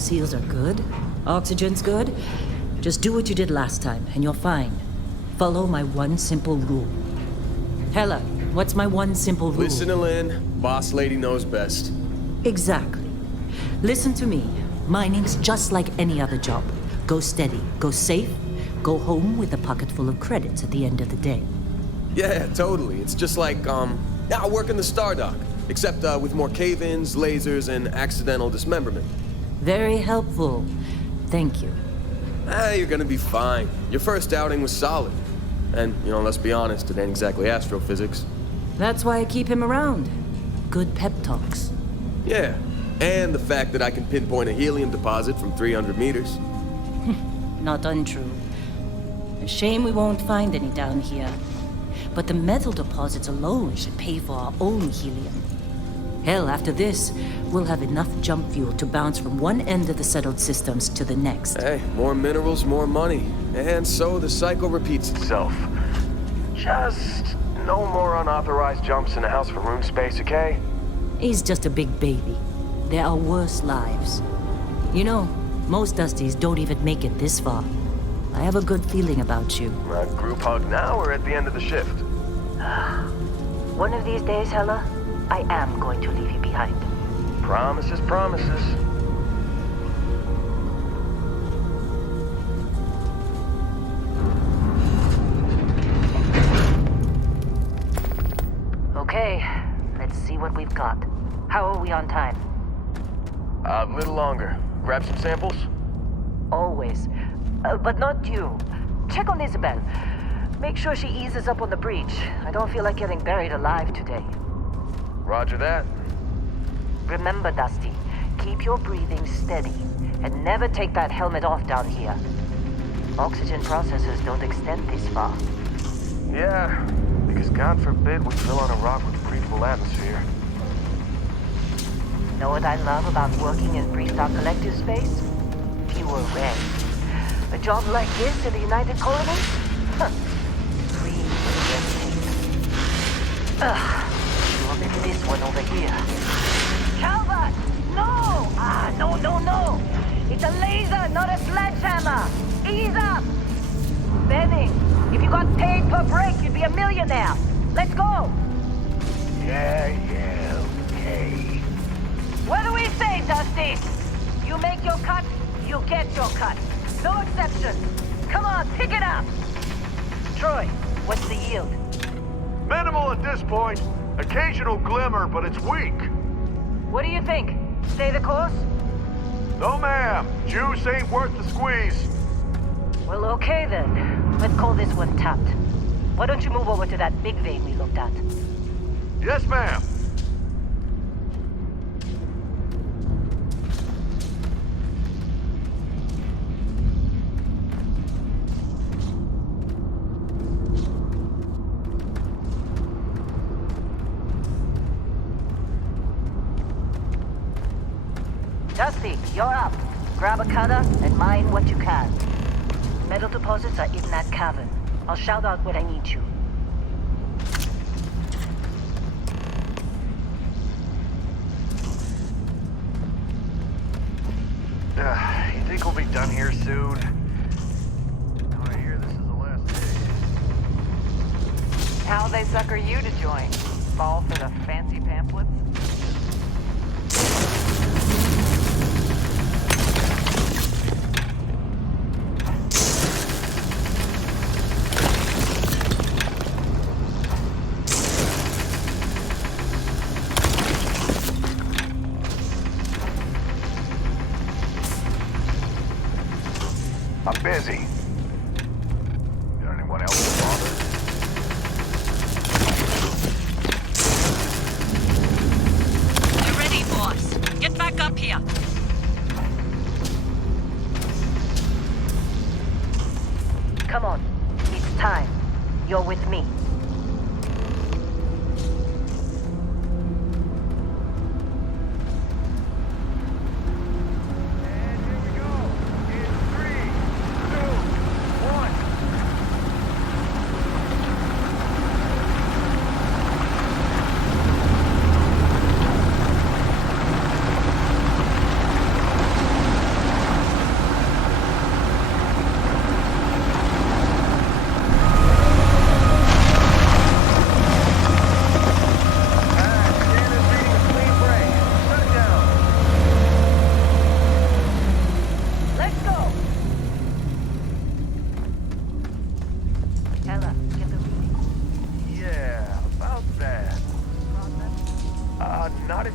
Seals are good. Oxygen's good. Just do what you did last time, and you're fine. Follow my one simple rule. Hella, what's my one simple rule? Listen to Lynn. Boss lady knows best. Exactly. Listen to me. Mining's just like any other job. Go steady, go safe, go home with a pocket full of credits at the end of the day. Yeah, totally. It's just like, I work in the Star Dock. Except with more cave-ins, lasers, and accidental dismemberment. Very helpful. Thank you. You're gonna be fine. Your first outing was solid. And, let's be honest, it ain't exactly astrophysics. That's why I keep him around. Good pep talks. Yeah, and the fact that I can pinpoint a helium deposit from 300 meters. Not untrue. A shame we won't find any down here. But the metal deposits alone should pay for our own helium. Hell, after this, we'll have enough jump fuel to bounce from one end of the settled systems to the next. Hey, more minerals, more money. And so the cycle repeats itself. Just no more unauthorized jumps in the house for room space, okay? He's just a big baby. There are worse lives. Most Dusties don't even make it this far. I have a good feeling about you. A group hug now or at the end of the shift? One of these days, Hella, I am going to leave you behind. Promises, promises. Okay, let's see what we've got. How are we on time? A little longer. Grab some samples? Always. But not you. Check on Isabel. Make sure she eases up on the breach. I don't feel like getting buried alive today. Roger that. Remember, Dusty, keep your breathing steady and never take that helmet off down here. Oxygen processors don't extend this far. Yeah, because God forbid we fell on a rock with breathable atmosphere. Know what I love about working in pre-stock collective space? Fewer reds. A job like this in the United Colonies? Free red tape. Look at this one over here. Calvert! No! No. It's a laser, not a sledgehammer. Ease up! Benny, if you got paid per break, you'd be a millionaire. Let's go! Yeah, okay. What do we say, Dusty? You make your cut, you get your cut. No exception. Come on, pick it up. Troy, what's the yield? Minimal at this point. Occasional glimmer, but it's weak. What do you think? Stay the course? No, ma'am. Juice ain't worth the squeeze. Well, okay then. Let's call this one tapped. Why don't you move over to that big vein we looked at? Yes, ma'am. Dusty, you're up. Grab a cutter and mine what you can. Metal deposits are in that cavern. I'll shout out when I need you. You think we'll be done here soon? I hear this is the last day. How they sucker you to join? Fall for the fancy pamphlets? I'm busy. Got anyone else to bother? You're ready, boss. Get back up here. Come on. It's time. You're with me. And here we go. In 3, 2,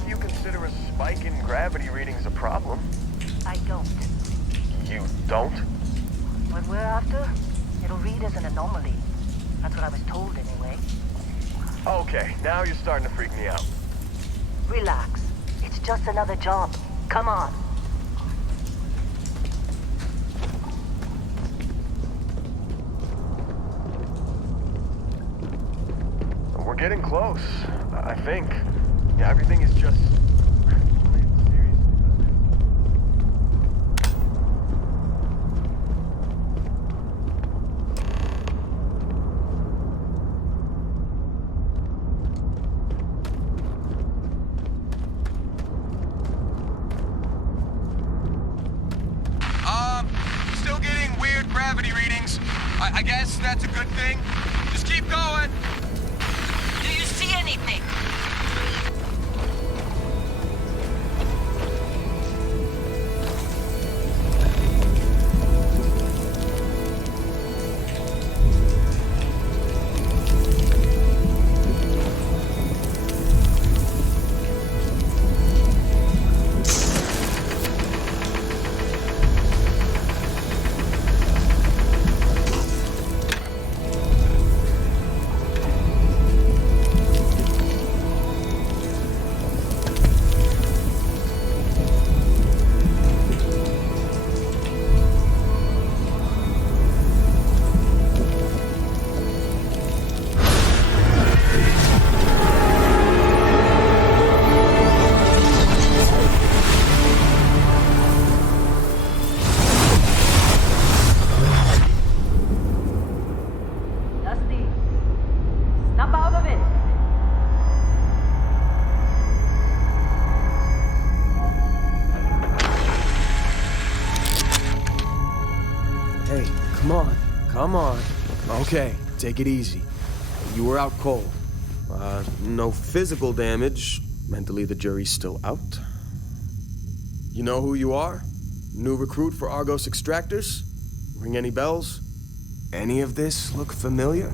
if you consider a spike in gravity readings a problem. I don't. You don't? What we're after, it'll read as an anomaly. That's what I was told anyway. Okay, now you're starting to freak me out. Relax. It's just another job. Come on. We're getting close, I think. Yeah, everything is just... Still getting weird gravity readings. I guess that's a good thing. Just keep going. Do you see anything? Dusty, snap out of it. Hey, come on. Come on. Okay, take it easy. You were out cold. No physical damage. Mentally, the jury's still out. You know who you are? New recruit for Argos Extractors? Ring any bells? Any of this look familiar?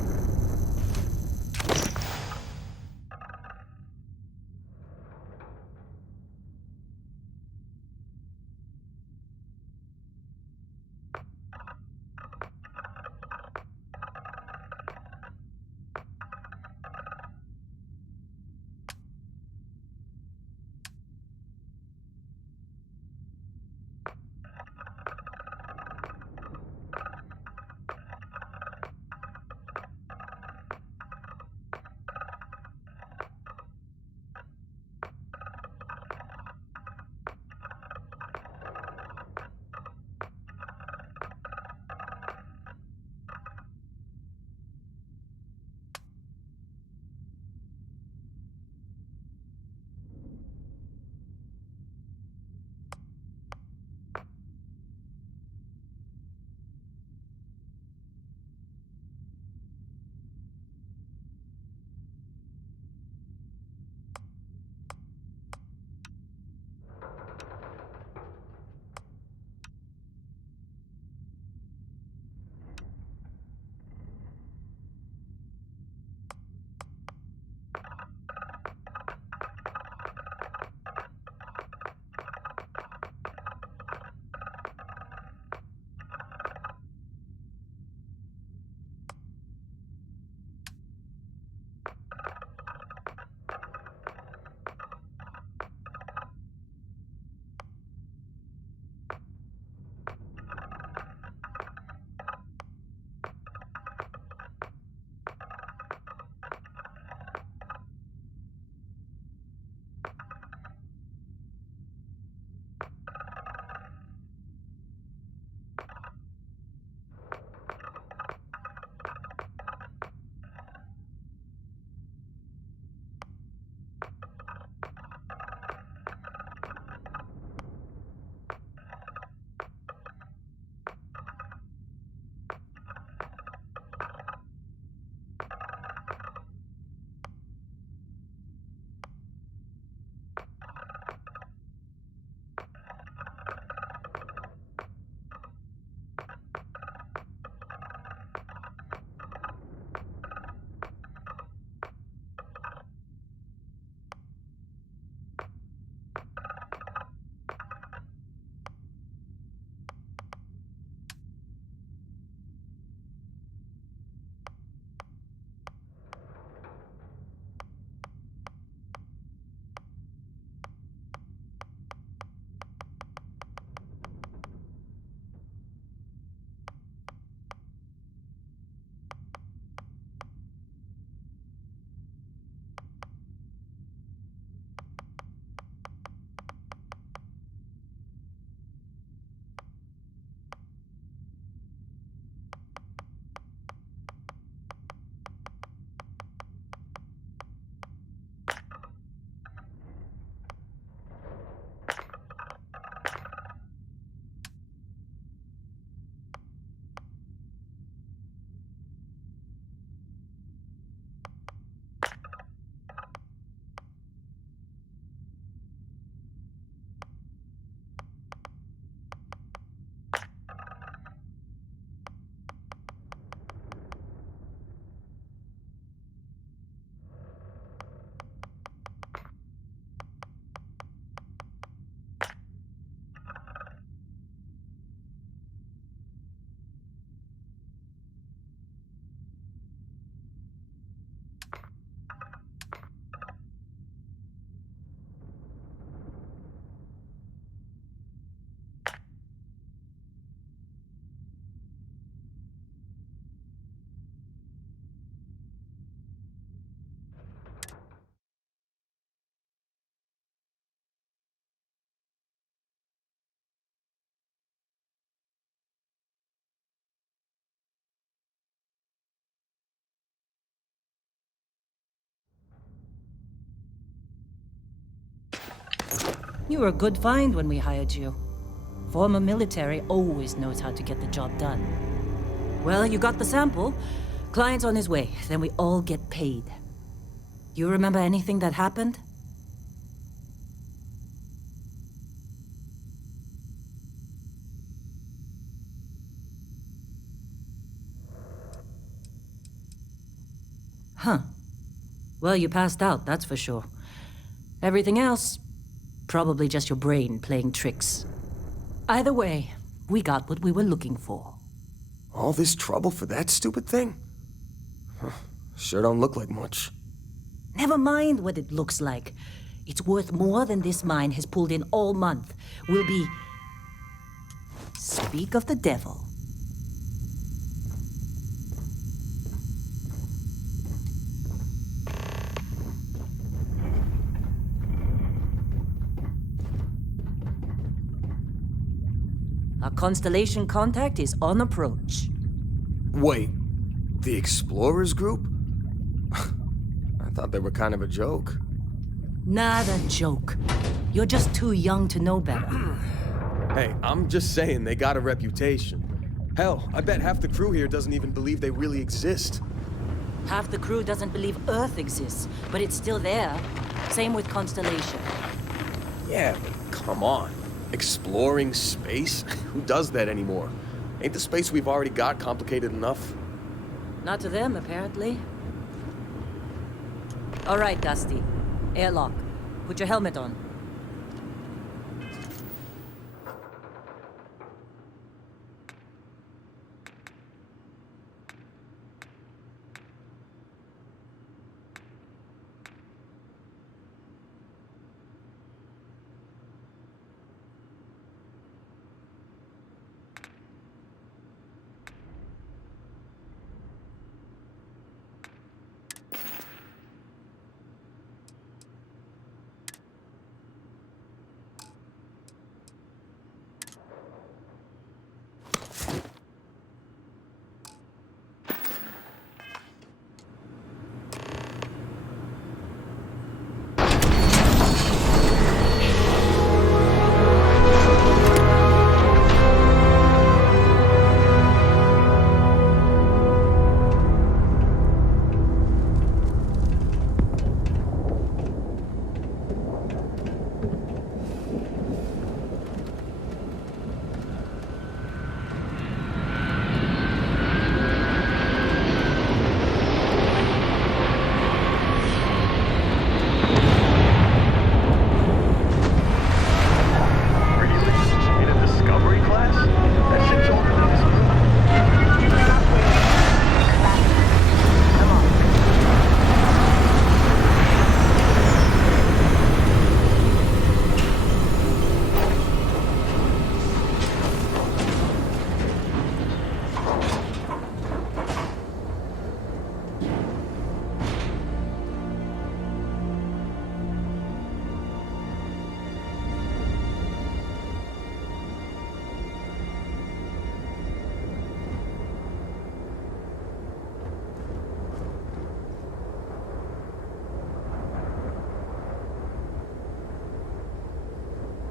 You were a good find when we hired you. Former military always knows how to get the job done. Well, you got the sample. Client's on his way, then we all get paid. You remember anything that happened? Huh. Well, you passed out, that's for sure. Everything else, probably just your brain playing tricks. Either way, we got what we were looking for. All this trouble for that stupid thing? Huh. Sure don't look like much. Never mind what it looks like. It's worth more than this mine has pulled in all month. We'll be... Speak of the devil. Our Constellation contact is on approach. Wait, the Explorers group? I thought they were kind of a joke. Not a joke. You're just too young to know better. Hey, I'm just saying they got a reputation. Hell, I bet half the crew here doesn't even believe they really exist. Half the crew doesn't believe Earth exists, but it's still there. Same with Constellation. Yeah, but come on. Exploring space? Who does that anymore? Ain't the space we've already got complicated enough? Not to them, apparently. All right, Dusty. Airlock. Put your helmet on.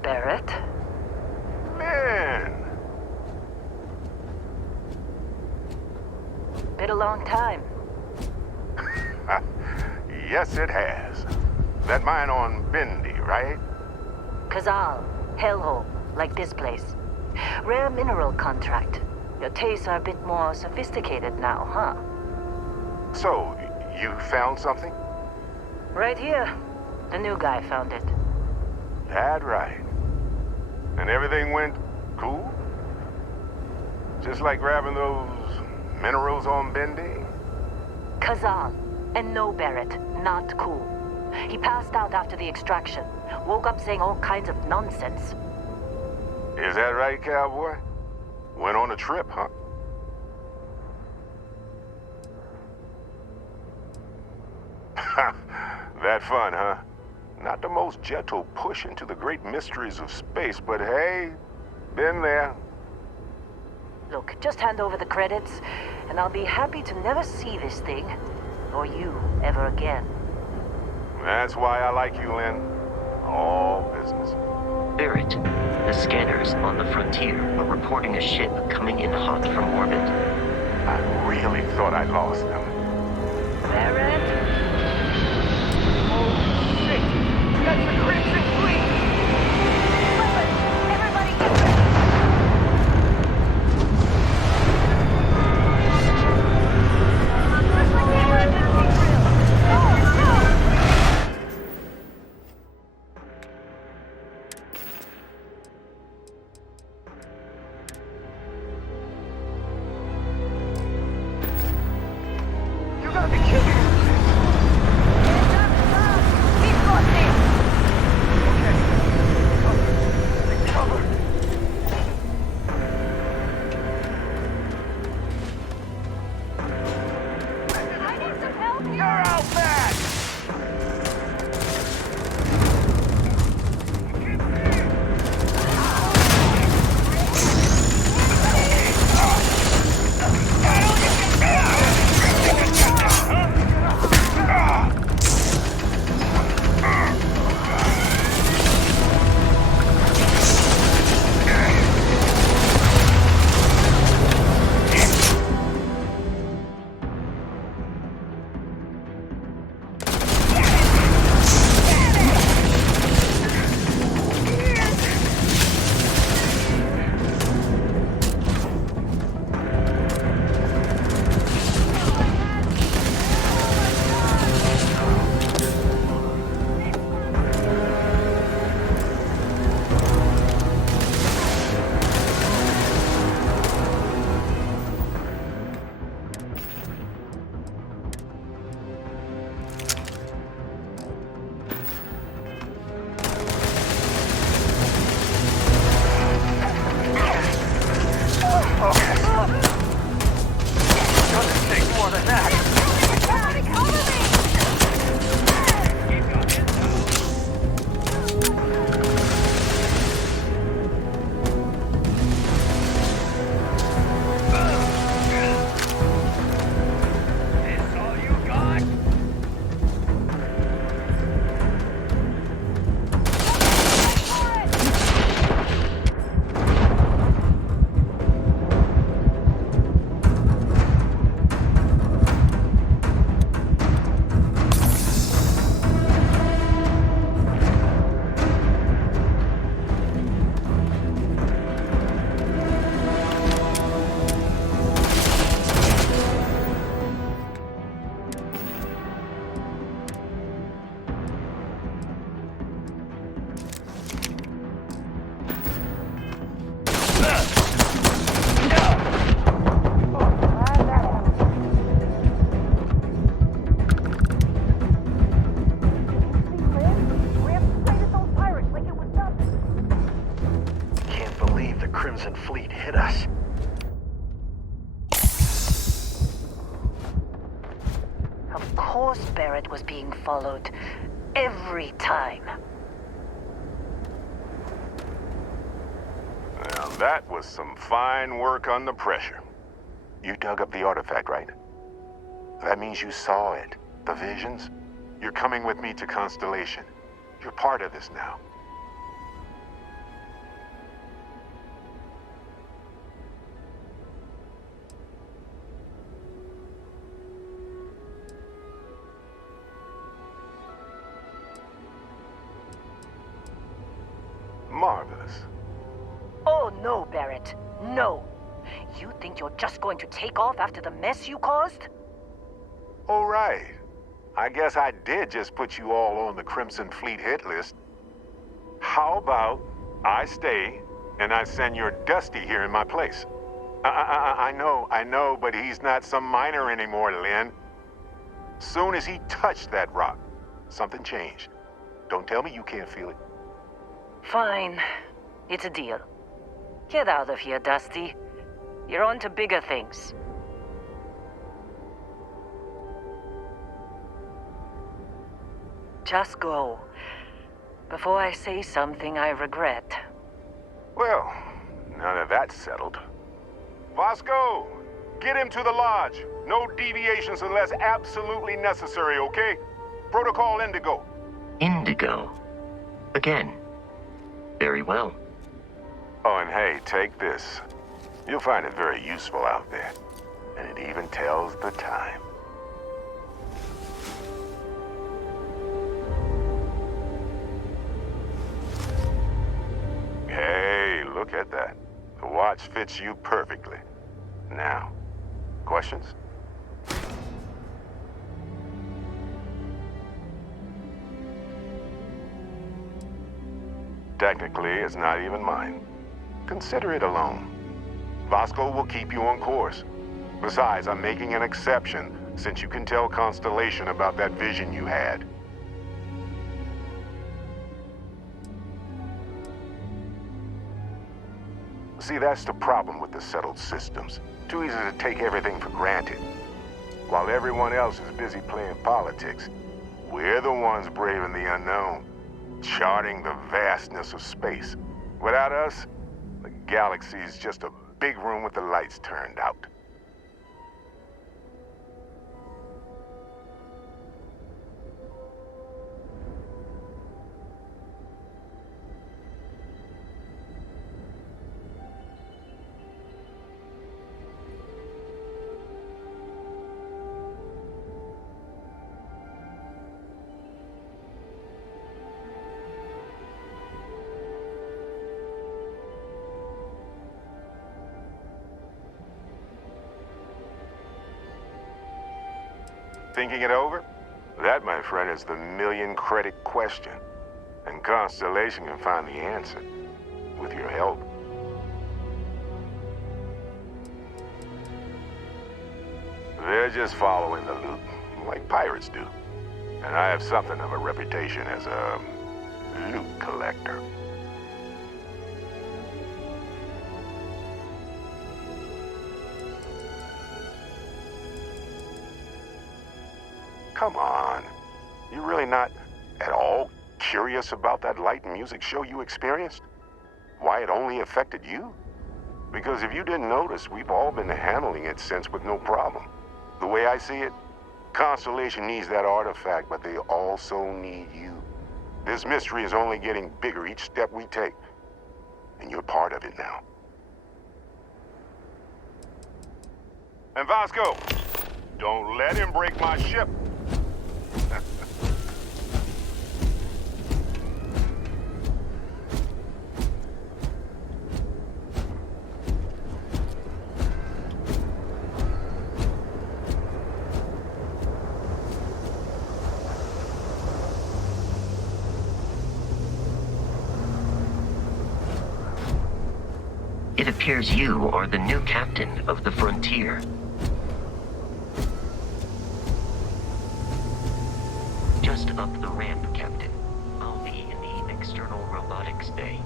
Barrett? Man! Been a long time. Yes, it has. That mine on Bendy, right? Kazal, hellhole, like this place. Rare mineral contract. Your tastes are a bit more sophisticated now, huh? So, you found something? Right here. The new guy found it. That right. And everything went cool? Just like grabbing those minerals on Bendy? Kazal, and no Barrett, not cool. He passed out after the extraction. Woke up saying all kinds of nonsense. Is that right, cowboy? Went on a trip, huh? That fun, huh? Not the most gentle push into the great mysteries of space, but hey, been there. Look, just hand over the credits, and I'll be happy to never see this thing, or you, ever again. That's why I like you, Lynn. All business. Barrett, the scanners on the frontier are reporting a ship coming in hot from orbit. I really thought I lost them. Barrett? Oh, shit! That's the Crimson Fleet! Weapons! Everybody get ready! Looks like the emergency drill! Go! Go! You gotta be kidding me! Hands up, stop! Keep crossing! Okay. Cover. I need some help here! You're out back! Crimson Fleet hit us. Of course Barrett was being followed. Every time. Now that was some fine work under pressure. You dug up the artifact, right? That means you saw it. The visions? You're coming with me to Constellation. You're part of this now. Marvelous. Oh no, Barrett. No. You think you're just going to take off after the mess you caused? All right. I guess I did just put you all on the Crimson Fleet hit list. How about I stay and I send your Dusty here in my place? I know, but he's not some miner anymore, Lynn. Soon as he touched that rock, something changed. Don't tell me you can't feel it. Fine. It's a deal. Get out of here, Dusty. You're on to bigger things. Just go. Before I say something I regret. Well, now that that's settled. Vasco, get him to the lodge. No deviations unless absolutely necessary, okay? Protocol Indigo. Indigo? Again? Very well. Oh, and hey, take this. You'll find it very useful out there. And it even tells the time. Hey, look at that. The watch fits you perfectly. Now, questions? Technically, it's not even mine. Consider it a loan. Vasco will keep you on course. Besides, I'm making an exception since you can tell Constellation about that vision you had. See, that's the problem with the settled systems. Too easy to take everything for granted. While everyone else is busy playing politics, we're the ones braving the unknown, charting the vastness of space. Without us, the galaxy is just a big room with the lights turned out. Thinking it over? That, my friend, is the million-credit question. And Constellation can find the answer. With your help. They're just following the loot, like pirates do. And I have something of a reputation as a loot collector. Come on. You're really not at all curious about that light and music show you experienced? Why it only affected you? Because if you didn't notice, we've all been handling it since with no problem. The way I see it, Constellation needs that artifact, but they also need you. This mystery is only getting bigger each step we take. And you're part of it now. And Vasco, don't let him break my ship. It appears you are the new captain of the Frontier. Just up the ramp, Captain. I'll be in the external robotics bay.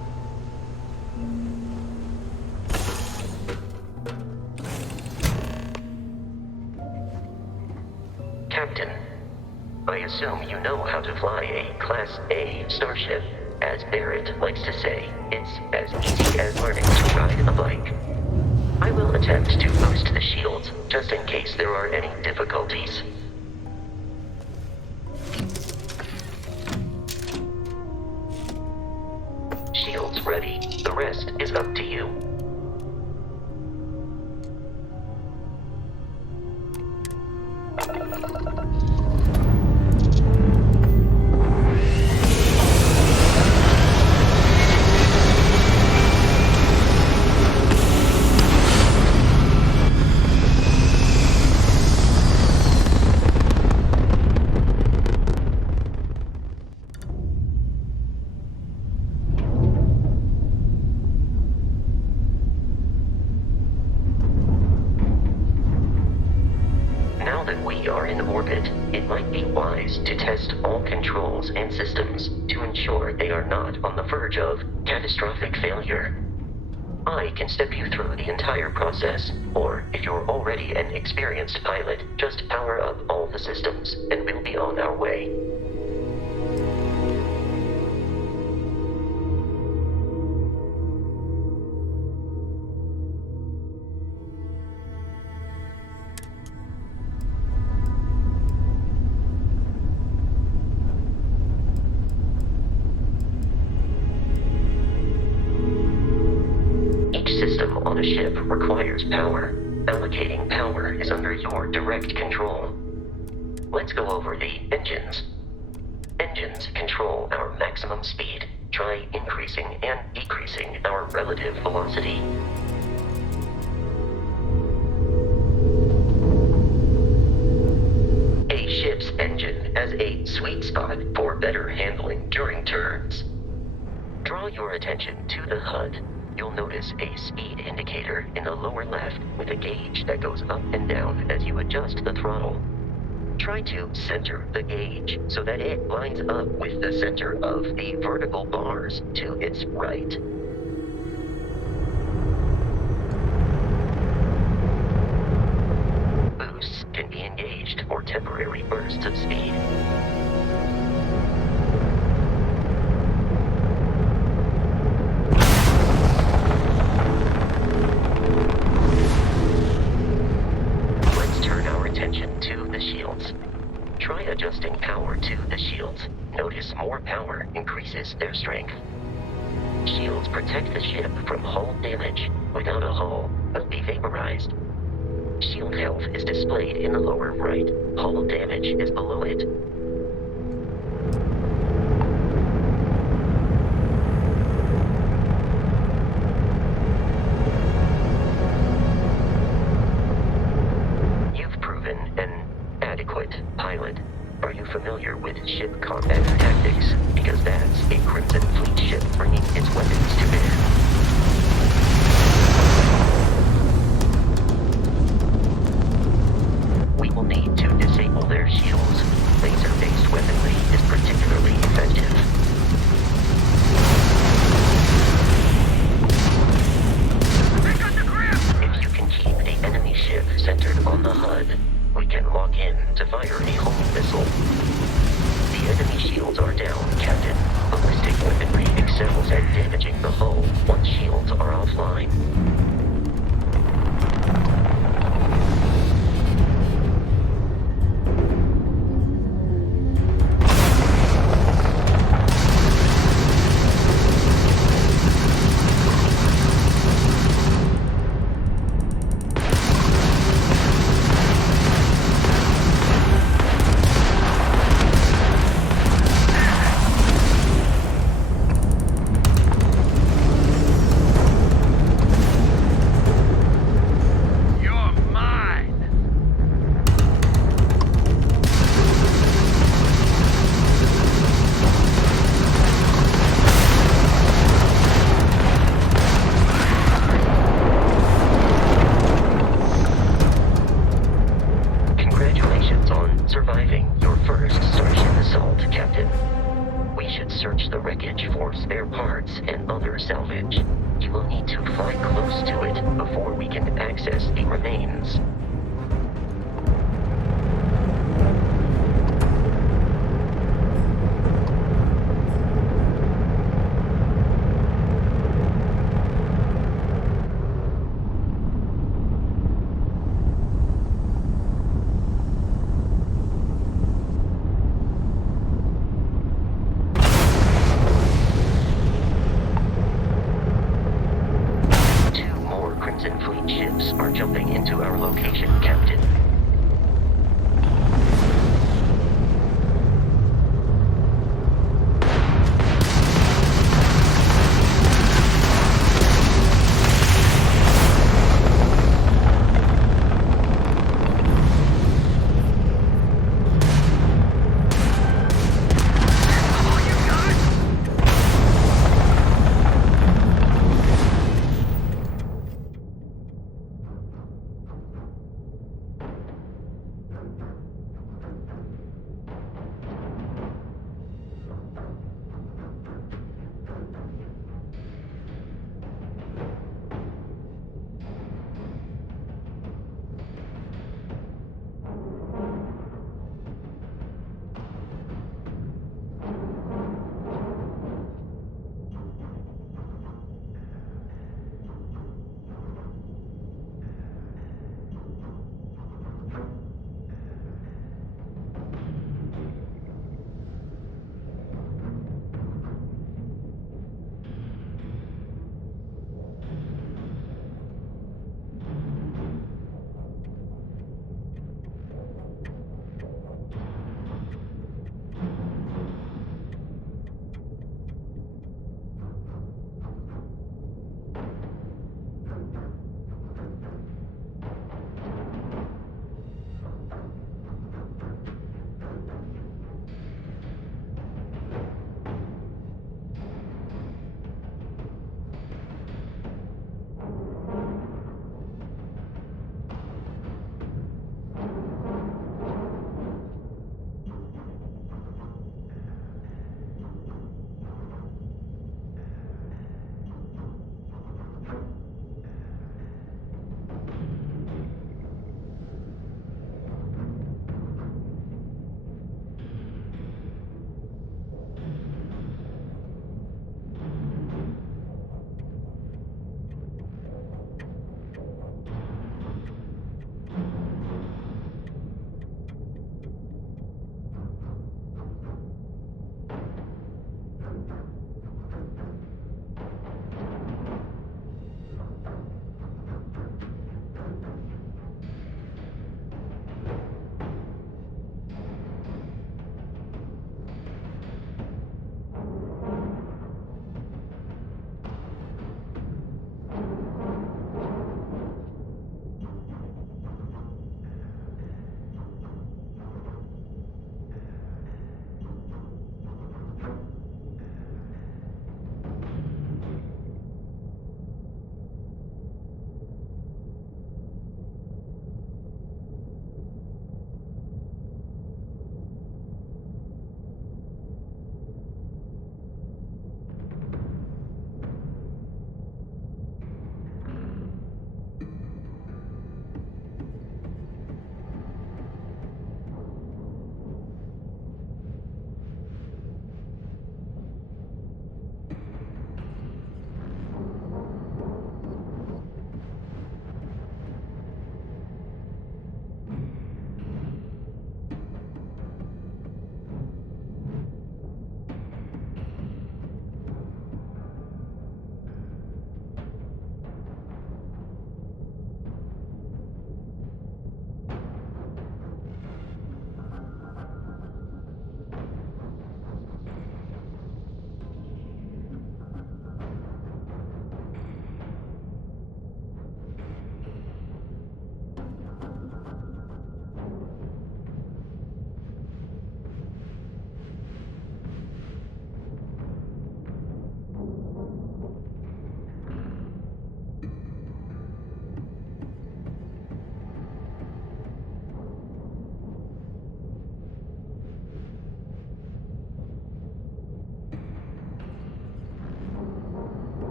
Captain, I assume you know how to fly a Class A starship. As Barrett likes to say, it's as easy as learning to ride a bike. I will attempt to boost the shields, just in case there are any difficulties. Shields ready. The rest is up to you. It might be wise to test all controls and systems to ensure they are not on the verge of catastrophic failure. I can step you through the entire process, or if you're already an experienced pilot, just power up all the systems, and we'll be on our way. system on a ship requires power. Allocating power is under your direct control. Let's go over the engines. Engines control our maximum speed. Try increasing and decreasing our relative velocity. A ship's engine has a sweet spot for better handling during turns. Draw your attention to the HUD. You'll notice a speed indicator in the lower left with a gauge that goes up and down as you adjust the throttle. Try to center the gauge so that it lines up with the center of the vertical bars to its right. Boosts can be engaged for temporary bursts of speed. Try adjusting power to the shields. Notice more power increases their strength. Shields protect the ship from hull damage. Without a hull, they'll be vaporized. Shield health is displayed in the lower right. Hull damage is below it. You've proven an adequate pilot. Are you familiar with ship combat tactics? Because that's a Crimson Fleet ship bringing its weapons to bear. We will need to disable their shields. Laser-based weaponry is particularly effective. If you can keep the enemy ship centered on the HUD, we can lock in to fire a home missile. The enemy shields are down, Captain. Ballistic weaponry excels at damaging the hull once shields are offline. Surviving your first Starship assault, Captain. We should search the wreckage for spare parts and other salvage. You will need to fly close to it before we can access the remains. Fleet ships are jumping into our location, Captain.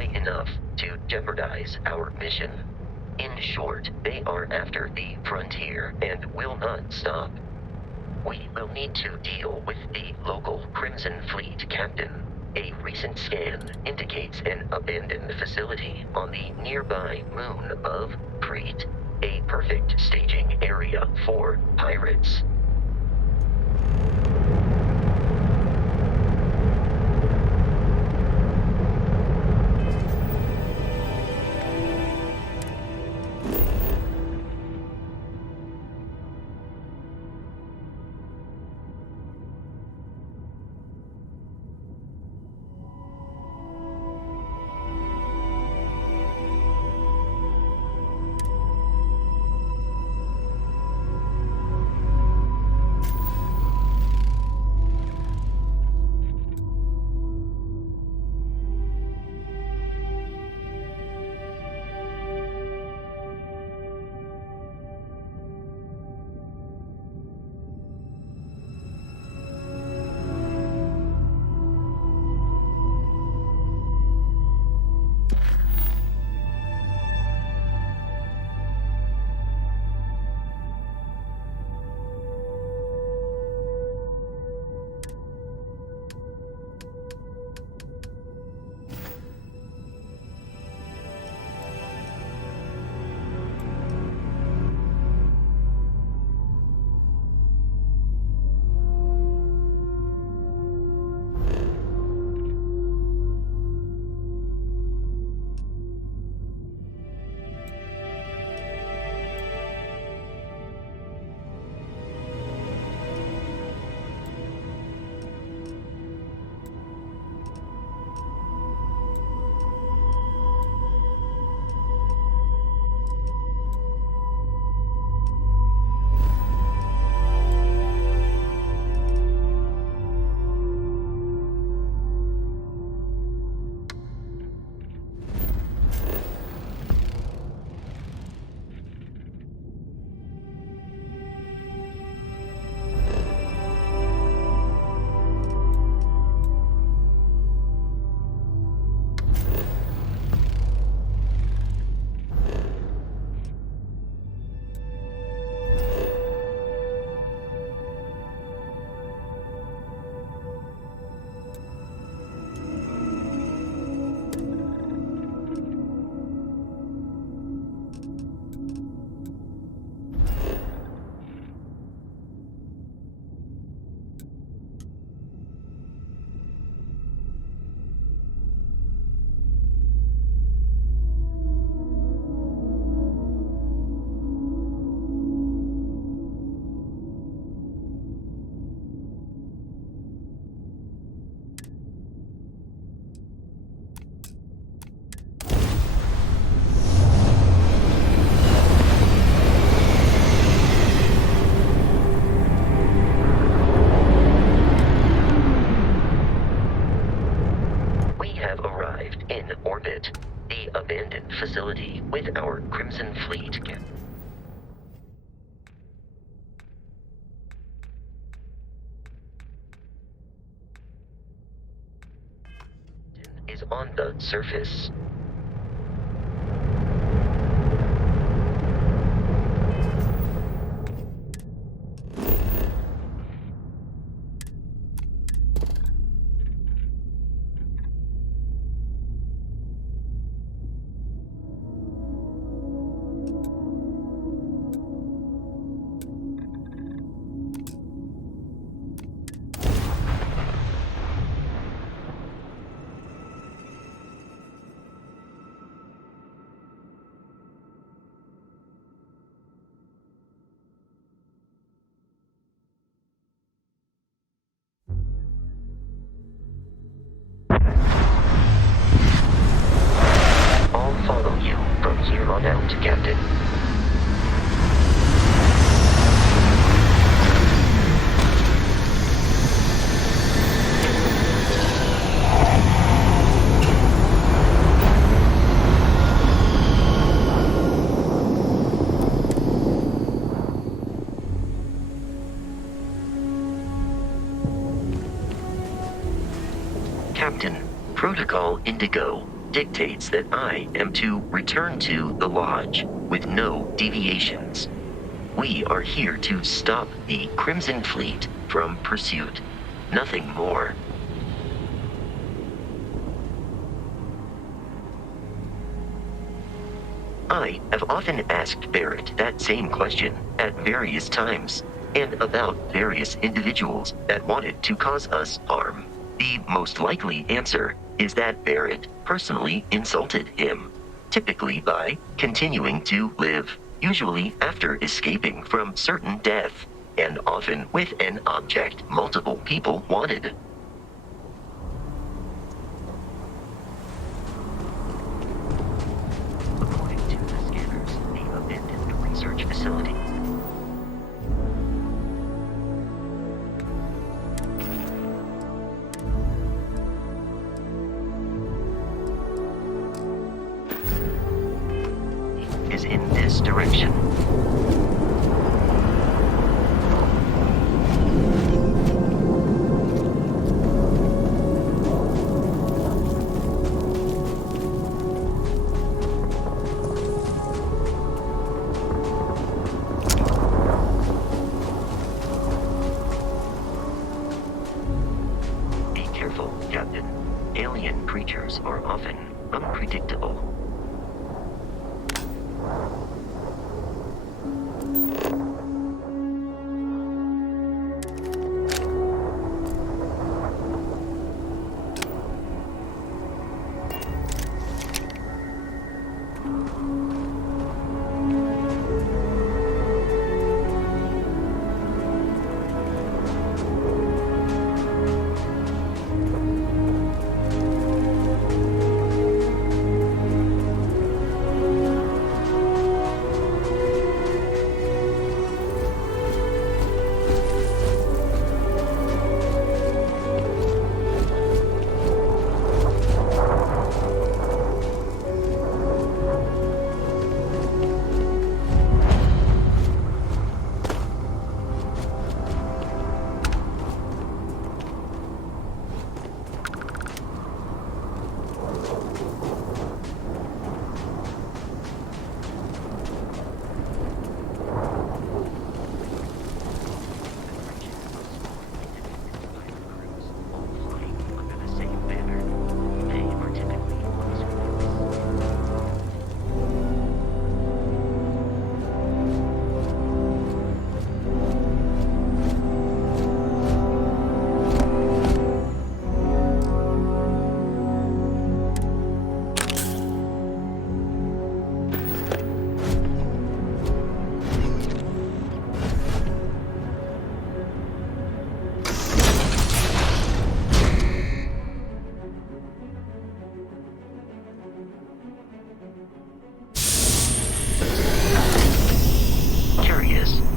high enough to jeopardize our mission. In short, they are after the frontier and will not stop. We will need to deal with the local Crimson Fleet captain. A recent scan indicates an abandoned facility on the nearby moon of Crete, a perfect staging area for pirates. Facility with our Crimson Fleet is on the surface. On out, Captain. Captain, Protocol Indigo. dictates that I am to return to the Lodge with no deviations. We are here to stop the Crimson Fleet from pursuit. Nothing more. I have often asked Barrett that same question at various times, and about various individuals that wanted to cause us harm. The most likely answer is that Barrett personally insulted him, typically by continuing to live, usually after escaping from certain death, and often with an object multiple people wanted. According to the scanners, the abandoned research facility is in this direction. Be careful, Captain. Alien creatures are often unpredictable.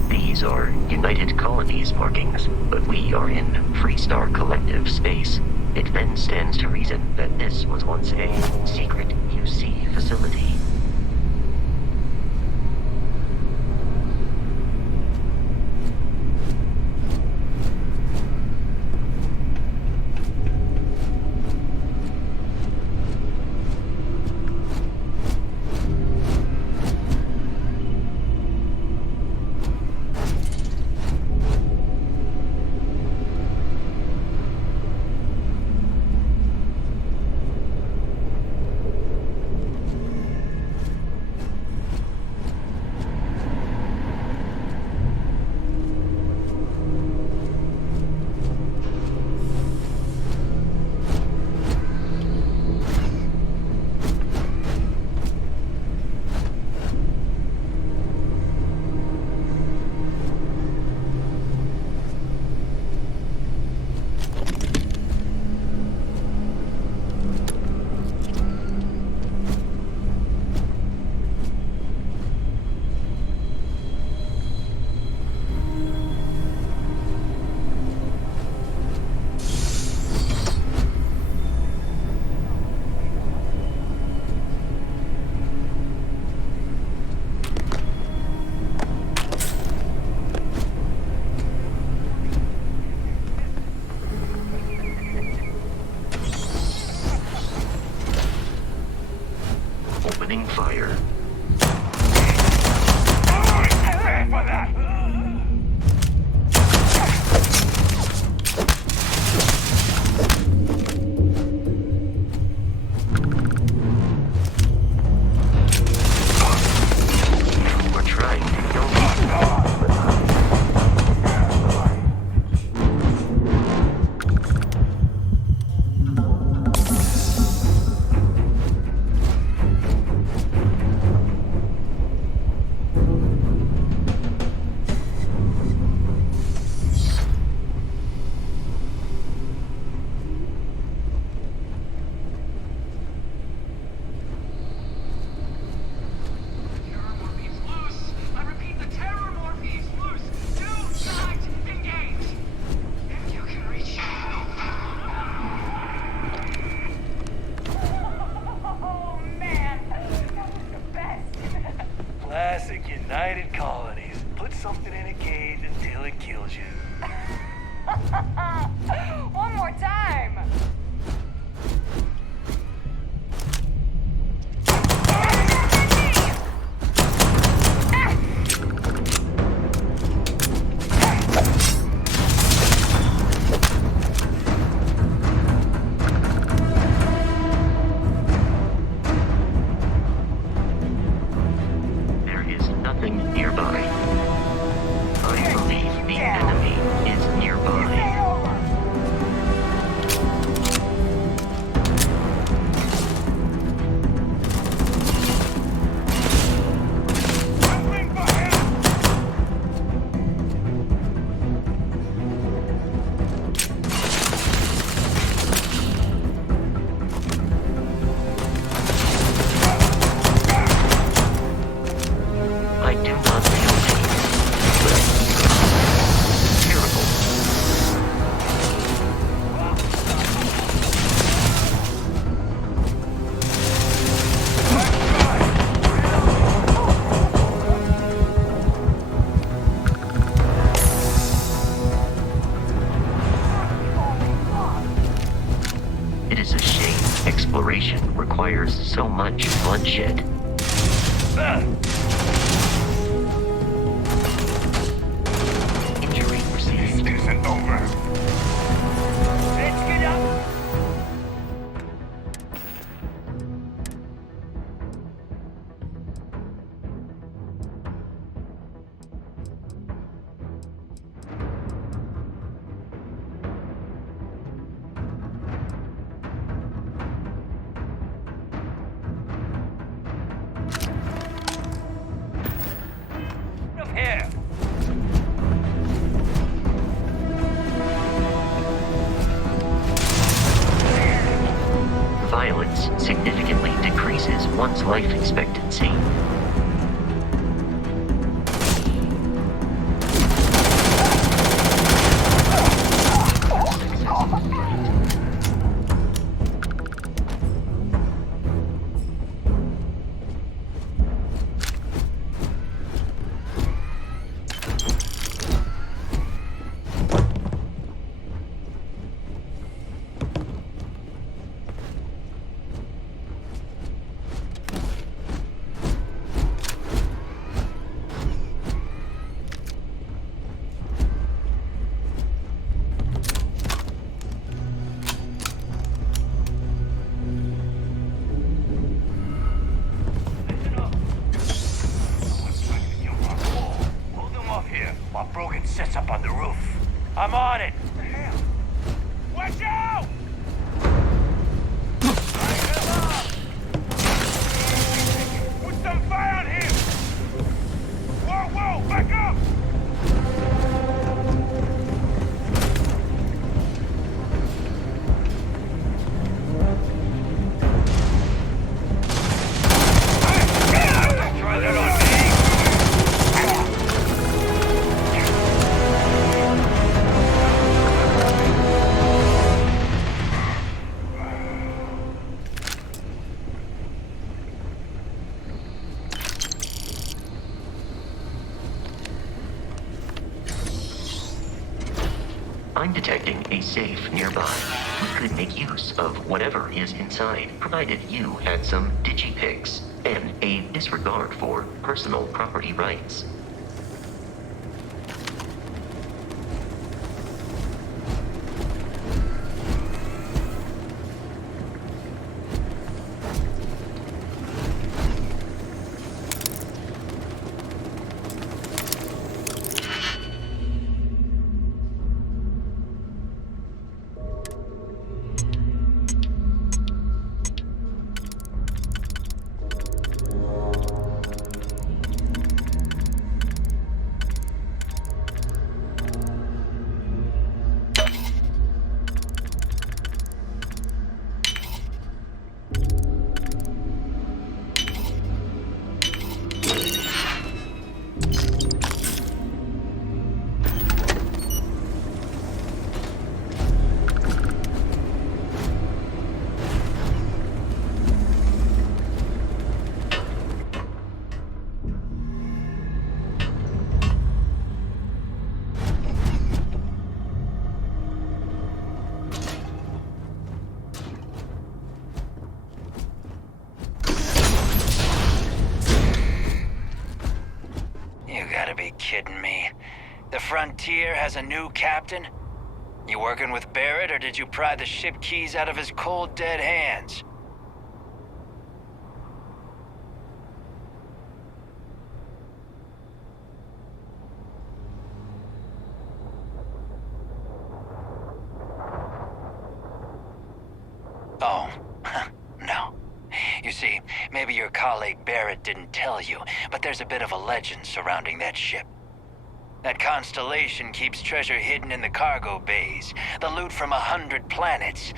These are United Colonies markings, but we are in Freestar Collective space. It then stands to reason that this was once a secret UC facility. fire. We're trying to kill me. Classic United Colonies. Put something in a cage until it kills you. One more time. There is nothing nearby. I believe the enemy is nearby. I do not feel pain, but terrible. It is a shame exploration requires so much bloodshed. Injury received. Isn't over. Let's get up! Up here! Violence significantly decreases one's life expectancy. Hold them off here while Brogan sets up on the roof. I'm on it! Watch out! Put some fire on him! Whoa, back up! Try that on me! I'm detecting a safe nearby. We could make use of whatever is inside, provided you had some digipics. and a disregard for personal property rights. Kidding me? The Frontier has a new captain? You working with Barrett, or did you pry the ship keys out of his cold, dead hands? Oh, no. You see, maybe your colleague Barrett didn't tell you, but there's a bit of a legend surrounding that ship. That constellation keeps treasure hidden in the cargo bays, the loot from 100 planets,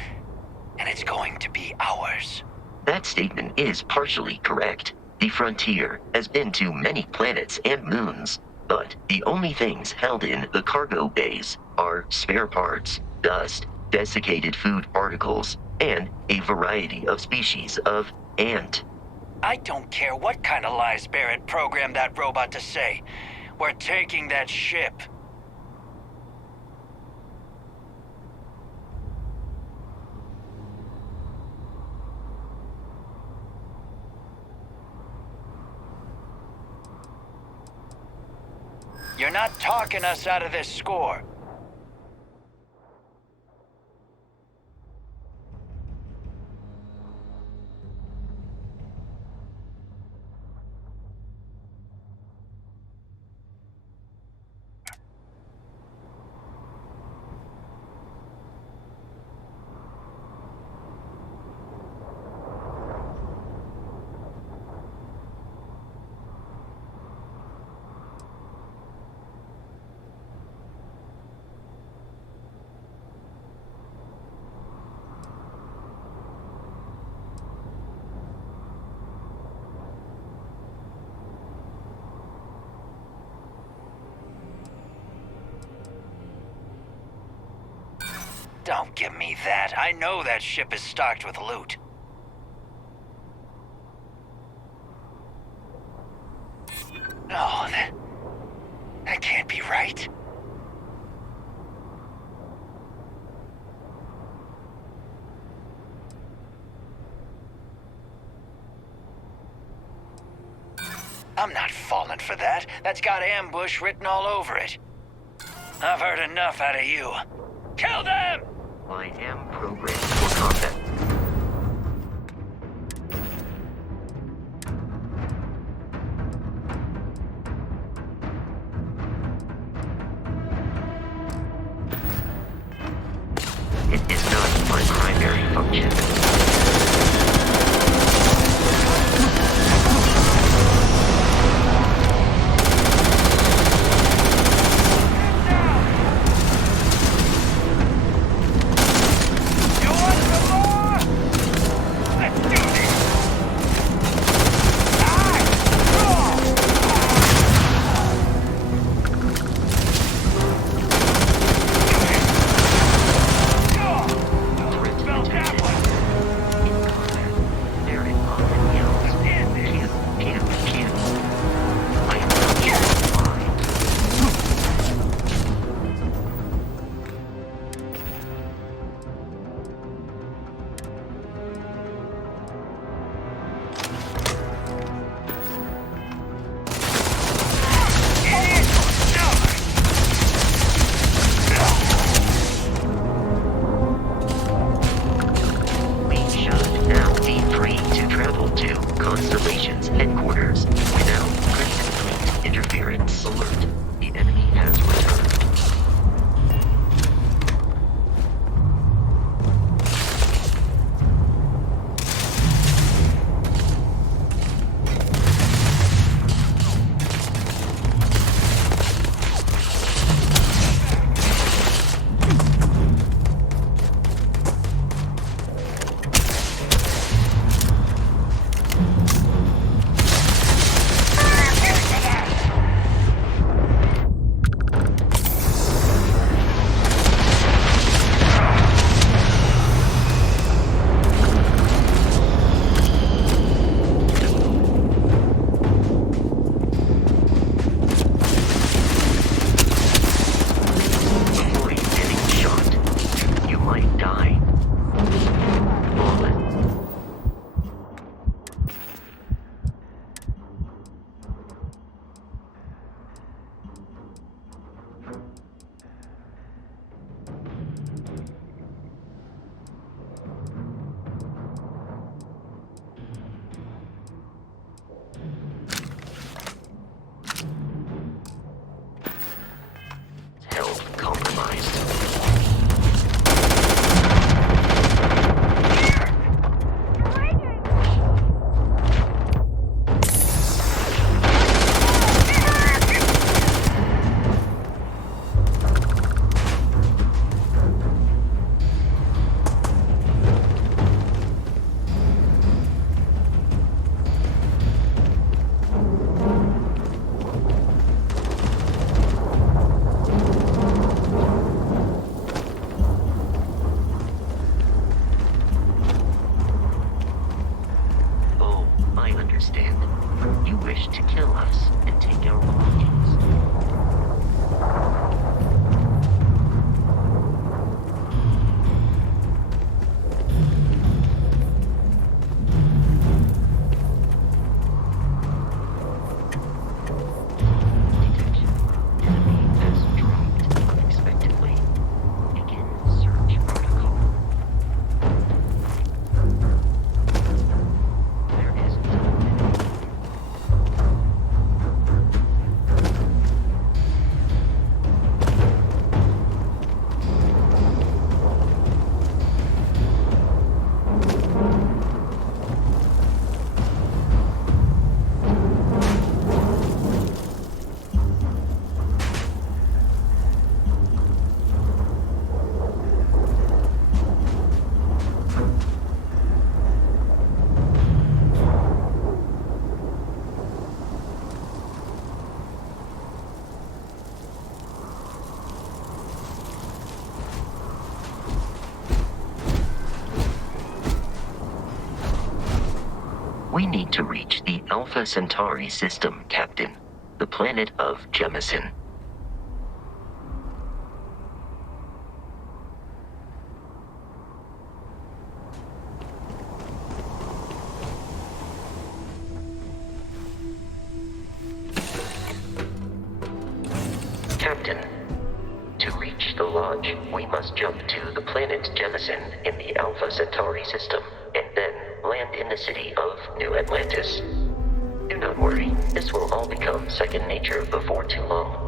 and it's going to be ours. That statement is partially correct. The Frontier has been to many planets and moons, but the only things held in the cargo bays are spare parts, dust, desiccated food particles, and a variety of species of ant. I don't care what kind of lies Barrett programmed that robot to say. We're taking that ship. You're not talking us out of this score. Don't give me that. I know that ship is stocked with loot. No, that can't be right. I'm not falling for that. That's got ambush written all over it. I've heard enough out of you. Kill them! I am programmed for combat. It is not my primary function. You want some health compromised. You wish to kill us and take our belongings. Detection. Enemy has dropped unexpectedly. Begin search protocol. There is no enemy. We need to reach the Alpha Centauri system, Captain. The planet of Jemison. Captain, to reach the lodge, we must jump to the planet Jemison in the Alpha Centauri system, and then land in the city of New Atlantis. Do not worry, this will all become second nature before too long.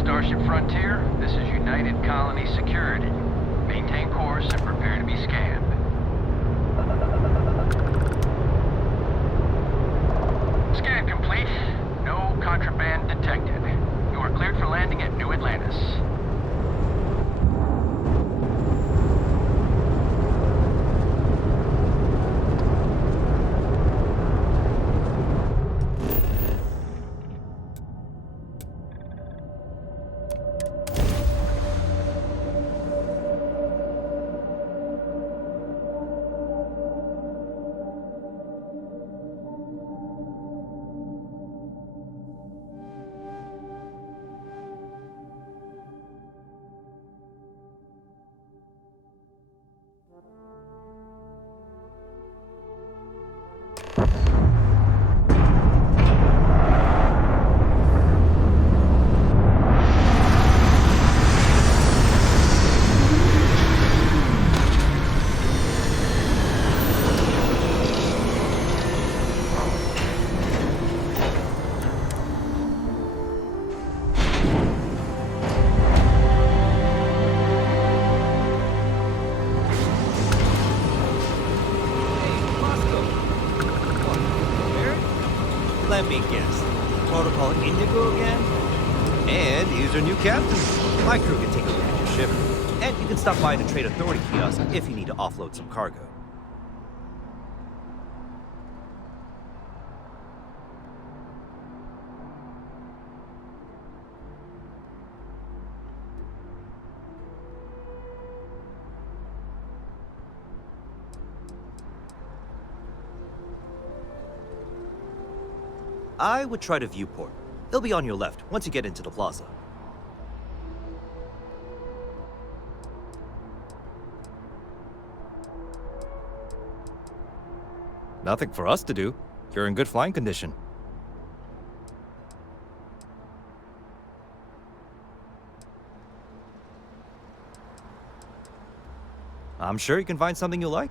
Starship Frontier, this is United Colony Security. Maintain course and prepare to be scanned. Scan complete. No Contraband detected. You are cleared for landing at New Atlantis. Let me guess. Protocol Indigo again? And here's our new captain. My crew can take a look at your ship. And you can stop by the Trade Authority kiosk if you need to offload some cargo. I would try the viewport. It'll be on your left once you get into the plaza. Nothing for us to do. You're in good flying condition. I'm sure you can find something you like.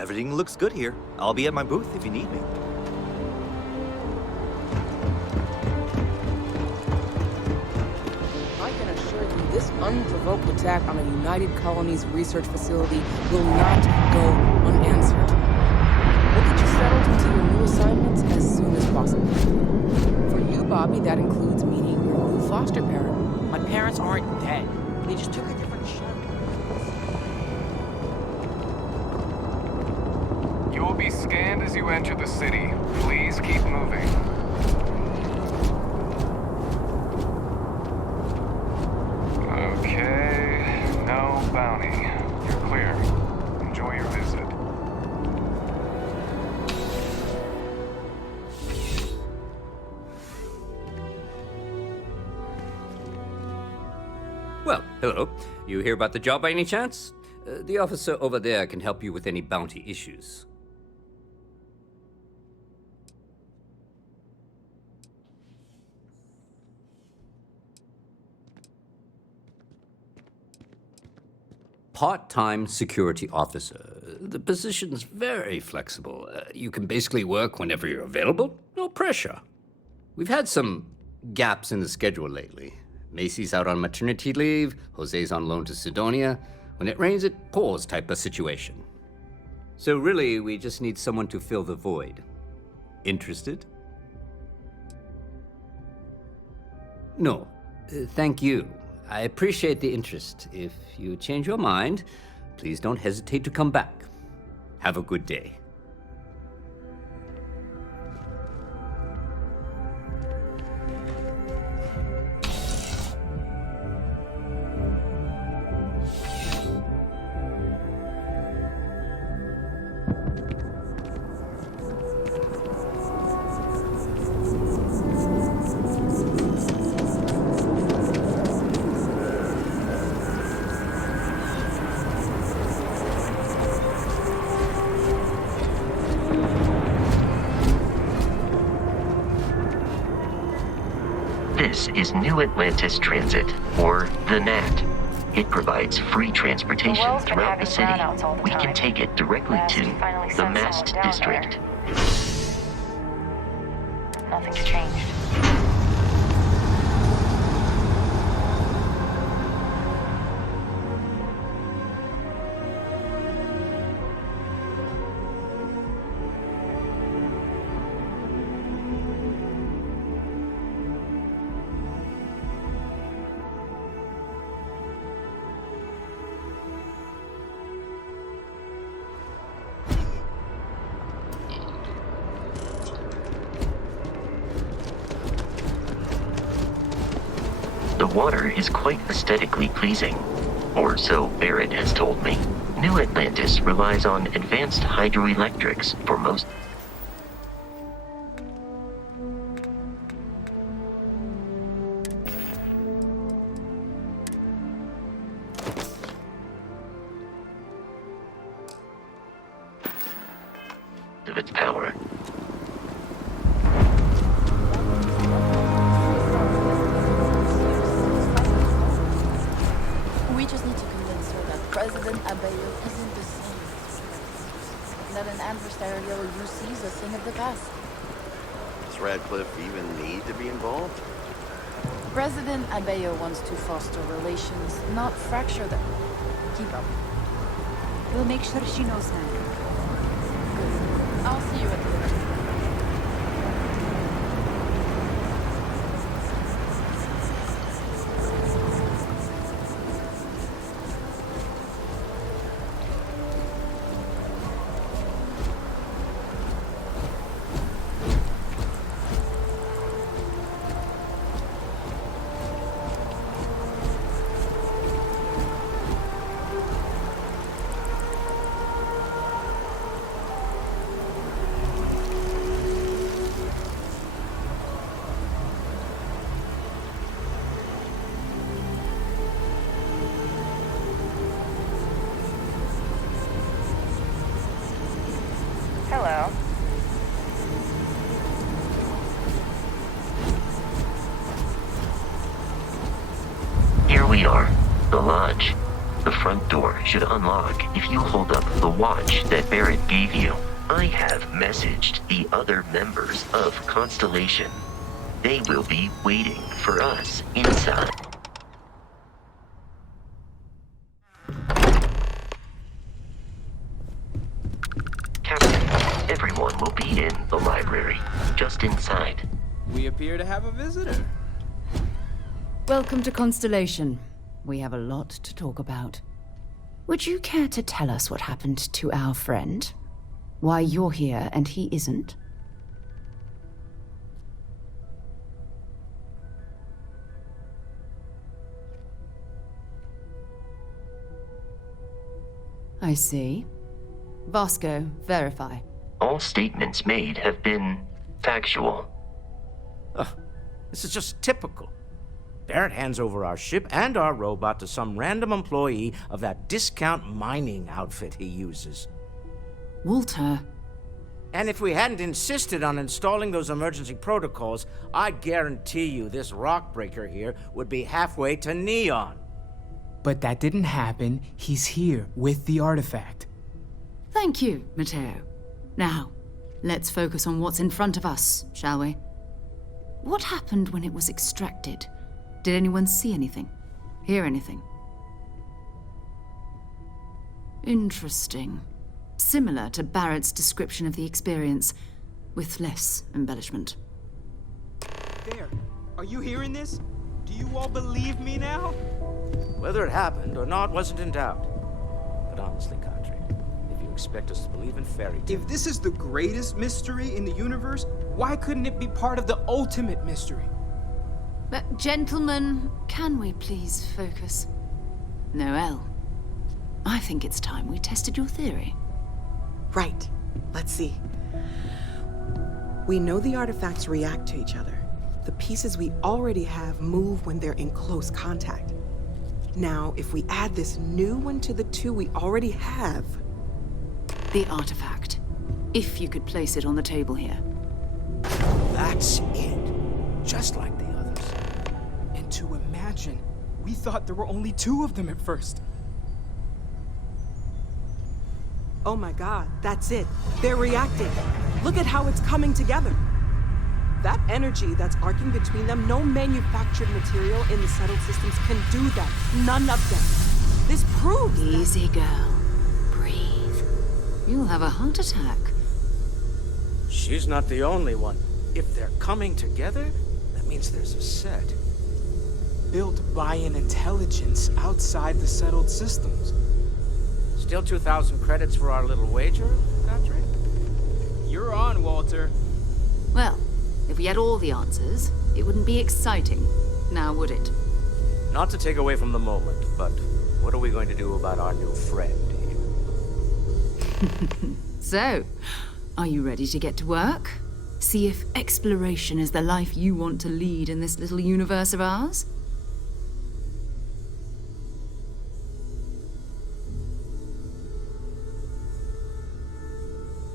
Everything looks good here. I'll be at my booth if you need me. I can assure you, this unprovoked attack on a United Colonies research facility will not go unanswered. We'll get you settled into your new assignments as soon as possible. For you, Bobby, that includes meeting your new foster parent. My parents aren't dead. They just took a different shot. You will be scanned as you enter the city. Please keep moving. Okay, no bounty. You're clear. Enjoy your visit. Well, hello. You hear about the job by any chance? The officer over there can help you with any bounty issues. Part-time security officer. The position's very flexible. You can basically work whenever you're available. No pressure. We've had some gaps in the schedule lately. Macy's out on maternity leave, Jose's on loan to Sidonia. When it rains, it pours type of situation. So really, we just need someone to fill the void. Interested? No. Thank you. I appreciate the interest. If you change your mind, please don't hesitate to come back. Have a good day. This is New Atlantis Transit, or the NAT. It provides free transportation throughout the city. We can take it directly to the Mast District. Nothing's changed. The water is quite aesthetically pleasing, or so Barrett has told me. New Atlantis relies on advanced hydroelectrics for most. Of its power. We just need to convince her that President Abayo isn't the same. That an adversarial UC is a thing of the past. Does Radcliffe even need to be involved? President Abayo wants to foster relations, not fracture them. Keep up. We'll make sure she knows that. Good. I'll see you at the dinner. Hello. Here we are, the lodge. The front door should unlock if you hold up the watch that Barrett gave you. I have messaged the other members of Constellation. They will be waiting for us inside. Captain, everyone will be in the library, just inside. We appear to have a visitor. Welcome to Constellation. We have a lot to talk about. Would you care to tell us what happened to our friend? Why you're here and he isn't? I see. Vasco, verify. All statements made have been factual. This is just typical. Barrett hands over our ship and our robot to some random employee of that discount mining outfit he uses. Walter. And if we hadn't insisted on installing those emergency protocols, I guarantee you this rock breaker here would be halfway to Neon. But that didn't happen. He's here with the artifact. Thank you, Matteo. Now, let's focus on what's in front of us, shall we? What happened when it was extracted? Did anyone see anything? Hear anything? Interesting. Similar to Barrett's description of the experience, with less embellishment. There. Are you hearing this? Do you all believe me now? Whether it happened or not wasn't in doubt. But honestly, Country, if you expect us to believe in fairy tales... If this is the greatest mystery in the universe, why couldn't it be part of the ultimate mystery? But, gentlemen, can we please focus? Noelle, I think it's time we tested your theory. Right. Let's see. We know the artifacts react to each other. The pieces we already have move when they're in close contact. Now, if we add this new one to the two we already have... The artifact. If you could place it on the table here. That's it. Just like the others. And to imagine, we thought there were only 2 of them at first. Oh my god, that's it. They're reacting. Look at how it's coming together. That energy that's arcing between them, no manufactured material in the settled systems can do that. None of them. This proves Easy, girl. Breathe. You'll have a heart attack. She's not the only one. If they're coming together, that means there's a set. Built by an intelligence outside the settled systems. Still 2,000 credits for our little wager, Country? You're on, Walter. Well, if we had all the answers, it wouldn't be exciting, now would it? Not to take away from the moment, but what are we going to do about our new friend here? So, are you ready to get to work? See if exploration is the life you want to lead in this little universe of ours?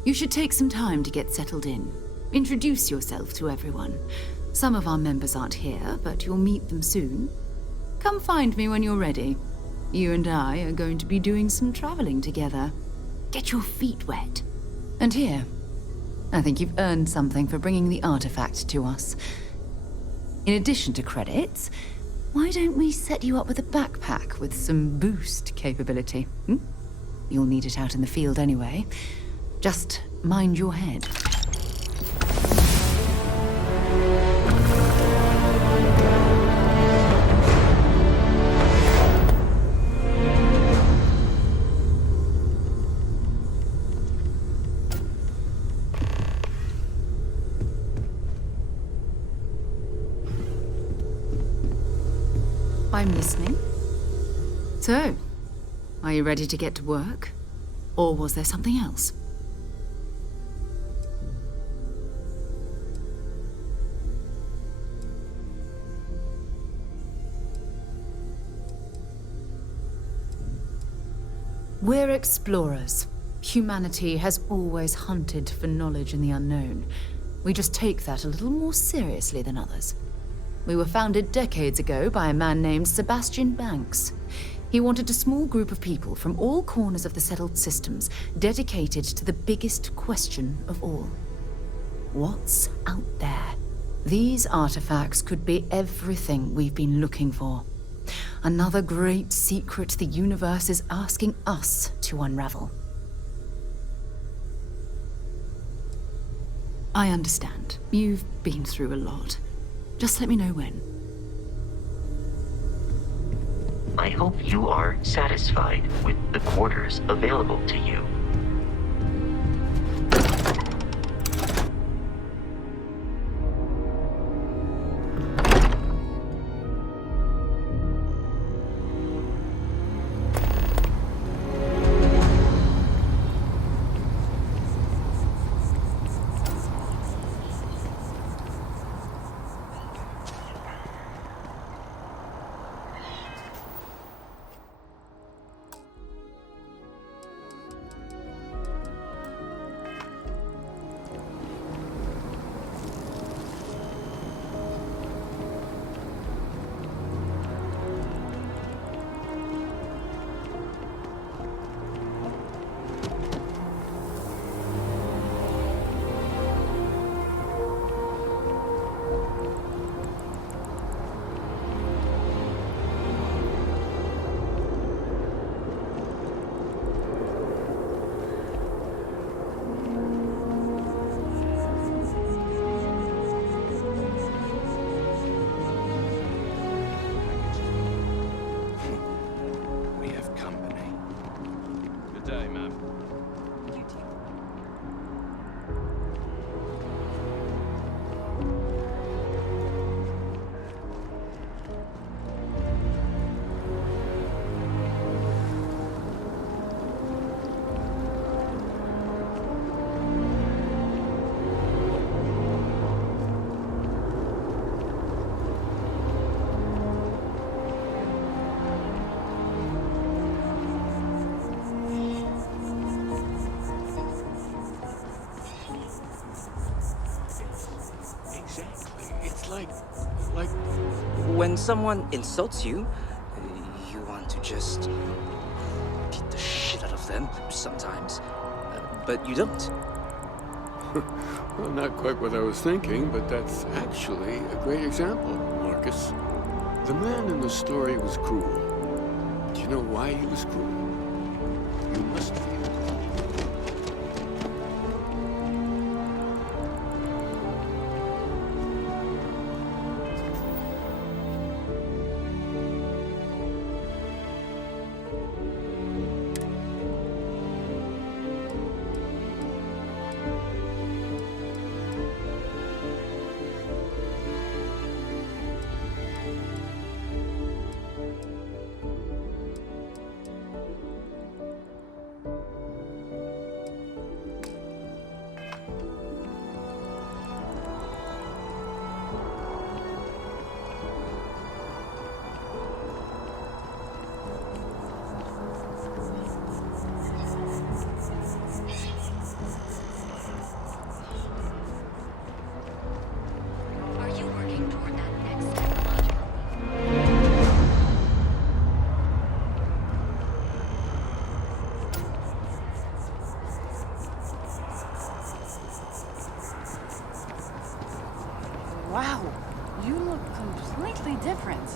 You should take some time to get settled in. Introduce yourself to everyone. Some of our members aren't here, but you'll meet them soon. Come find me when you're ready. You and I are going to be doing some traveling together. Get your feet wet. And here, I think you've earned something for bringing the artifact to us. In addition to credits, why don't we set you up with a backpack with some boost capability? You'll need it out in the field anyway. Just mind your head. I'm listening. So, are you ready to get to work? Or was there something else? We're explorers. Humanity has always hunted for knowledge in the unknown. We just take that a little more seriously than others. We were founded decades ago by a man named Sebastian Banks. He wanted a small group of people from all corners of the settled systems dedicated to the biggest question of all. What's out there? These artifacts could be everything we've been looking for. Another great secret the universe is asking us to unravel. I understand. You've been through a lot. Just let me know when. I hope you are satisfied with the quarters available to you. When someone insults you, you want to just beat the shit out of them sometimes, but you don't. Well, not quite what I was thinking, but that's actually a great example, Marcus. The man in the story was cruel. Do you know why he was cruel? You must be. Wow, you look completely different.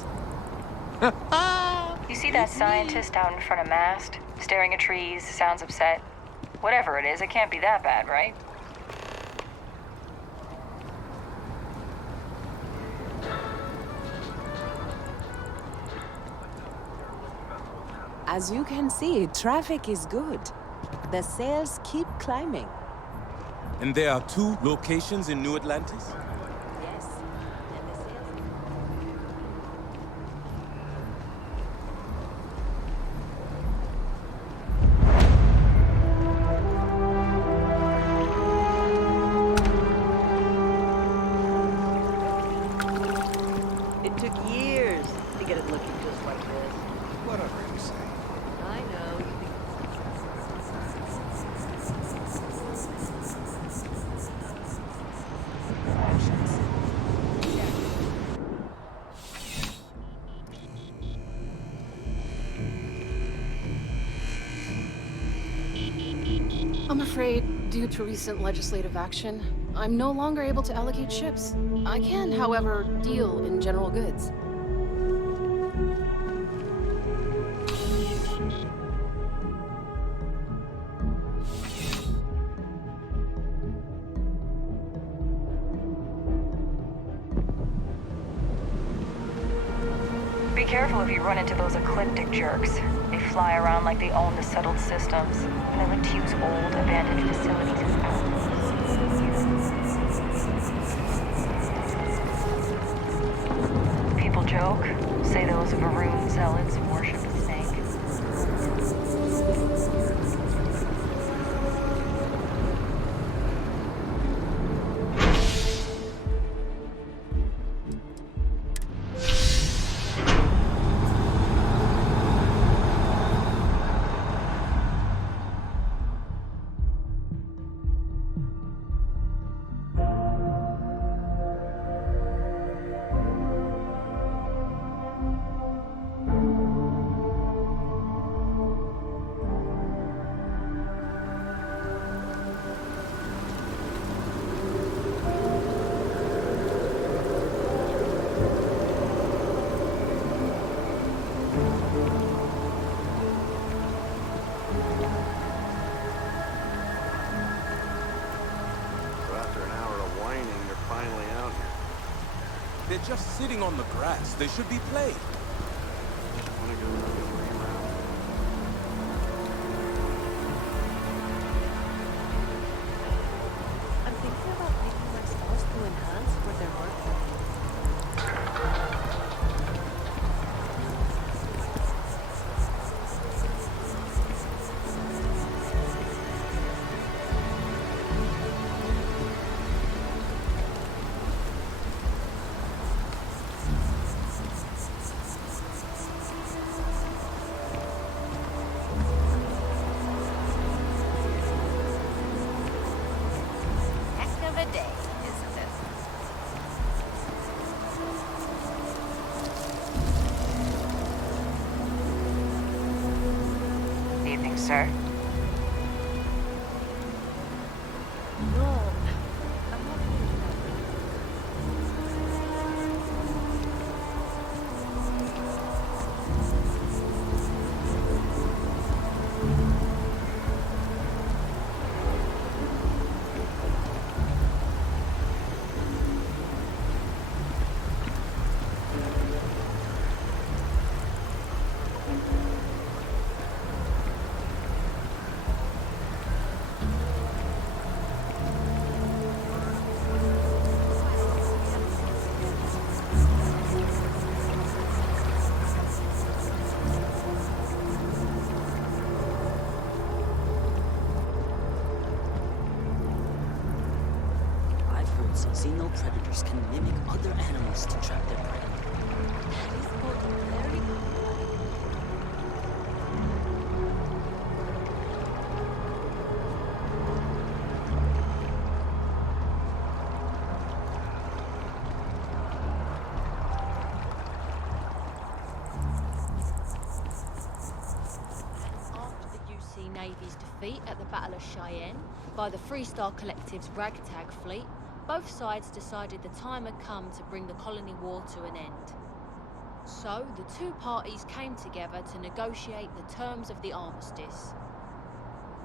You see that scientist out in front of mast, staring at trees, sounds upset? Whatever it is, it can't be that bad, right? As you can see, traffic is good. The sales keep climbing. And there are 2 locations in New Atlantis? Yes. And the sales... It took years to get it looking just like this. Whatever you say. I know. You think... I'm afraid, due to recent legislative action, I'm no longer able to allocate ships. I can, however, deal in general goods. Be careful if you run into those ecliptic jerks. They fly around like they own the settled systems, and they like to use old, abandoned facilities as outlets. People joke, say those Varun zealots worship the snake. They're just sitting on the grass. They should be played. I'm thinking about making my spells to enhance for their work. Evening, sir. Some xeno predators can mimic other animals to trap their prey. After the UC Navy's defeat at the Battle of Cheyenne by the Freestar Collective's ragtag fleet, both sides decided the time had come to bring the colony war to an end. So, the two parties came together to negotiate the terms of the armistice.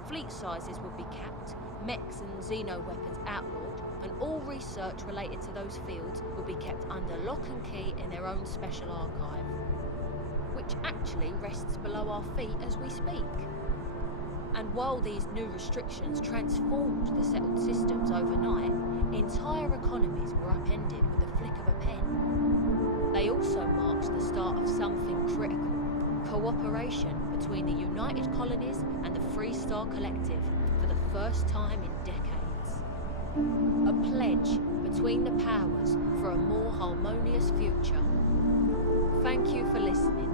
Fleet sizes would be capped, mechs and xeno weapons outlawed, and all research related to those fields would be kept under lock and key in their own special archive, which actually rests below our feet as we speak. And while these new restrictions transformed the settled systems overnight, entire economies were upended with the flick of a pen. They also marked the start of something critical: cooperation between the United Colonies and the Freestar Collective for the first time in decades. A pledge between the powers for a more harmonious future. Thank you for listening.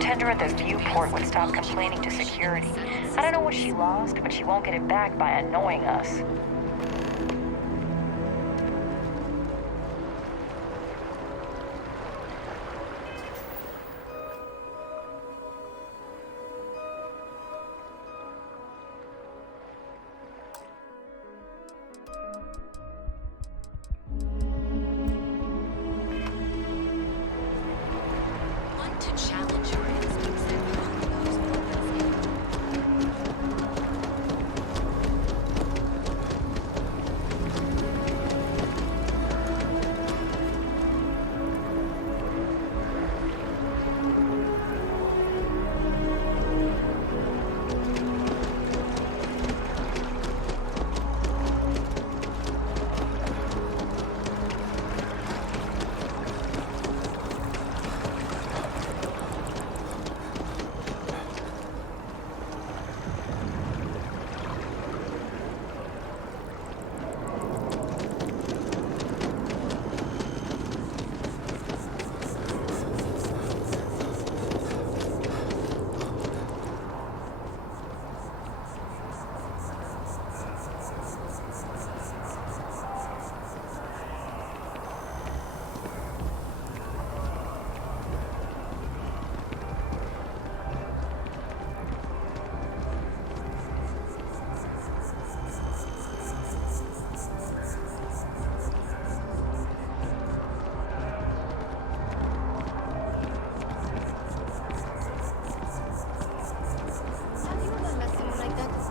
pretender at the viewport would stop complaining to security. I don't know what she lost, but she won't get it back by annoying us. Want to challenge your instincts and conquer those problems?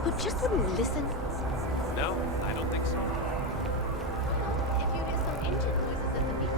Who just wouldn't listen? No, I don't think so. If you hear some engine noises at the meeting.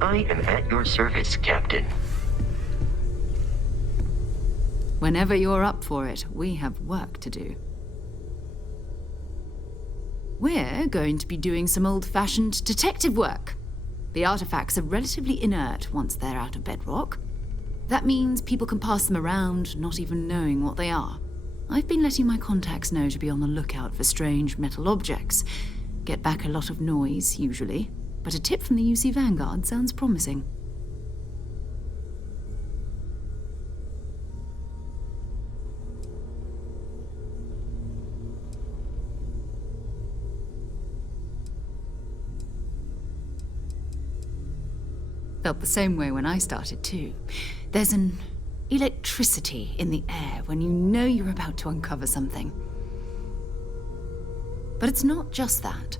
I am at your service, Captain. Whenever you're up for it, we have work to do. We're going to be doing some old-fashioned detective work. The artifacts are relatively inert once they're out of bedrock. That means people can pass them around, not even knowing what they are. I've been letting my contacts know to be on the lookout for strange metal objects. Get back a lot of noise, usually, but a tip from the UC Vanguard sounds promising. Felt the same way when I started too. There's an electricity in the air when you know you're about to uncover something. But it's not just that.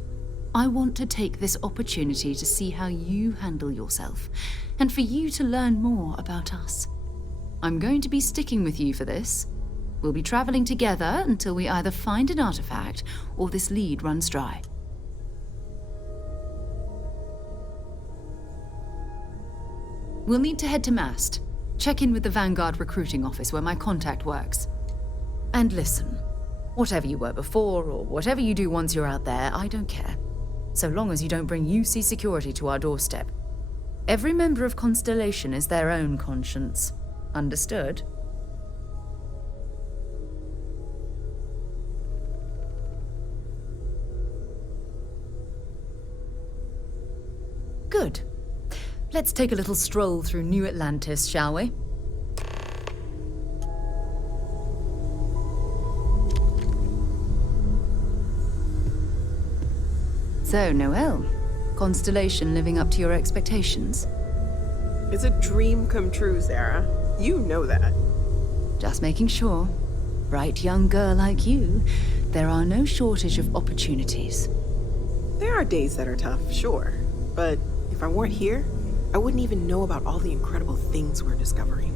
I want to take this opportunity to see how you handle yourself, and for you to learn more about us. I'm going to be sticking with you for this. We'll be traveling together until we either find an artifact or this lead runs dry. We'll need to head to Mast. Check in with the Vanguard recruiting office where my contact works. And listen, whatever you were before or whatever you do once you're out there, I don't care. So long as you don't bring UC security to our doorstep. Every member of Constellation is their own conscience. Understood? Good. Let's take a little stroll through New Atlantis, shall we? So, Noelle, Constellation living up to your expectations? It's a dream come true, Sarah. You know that. Just making sure. Bright young girl like you, there are no shortage of opportunities. There are days that are tough, sure. But if I weren't here, I wouldn't even know about all the incredible things we're discovering.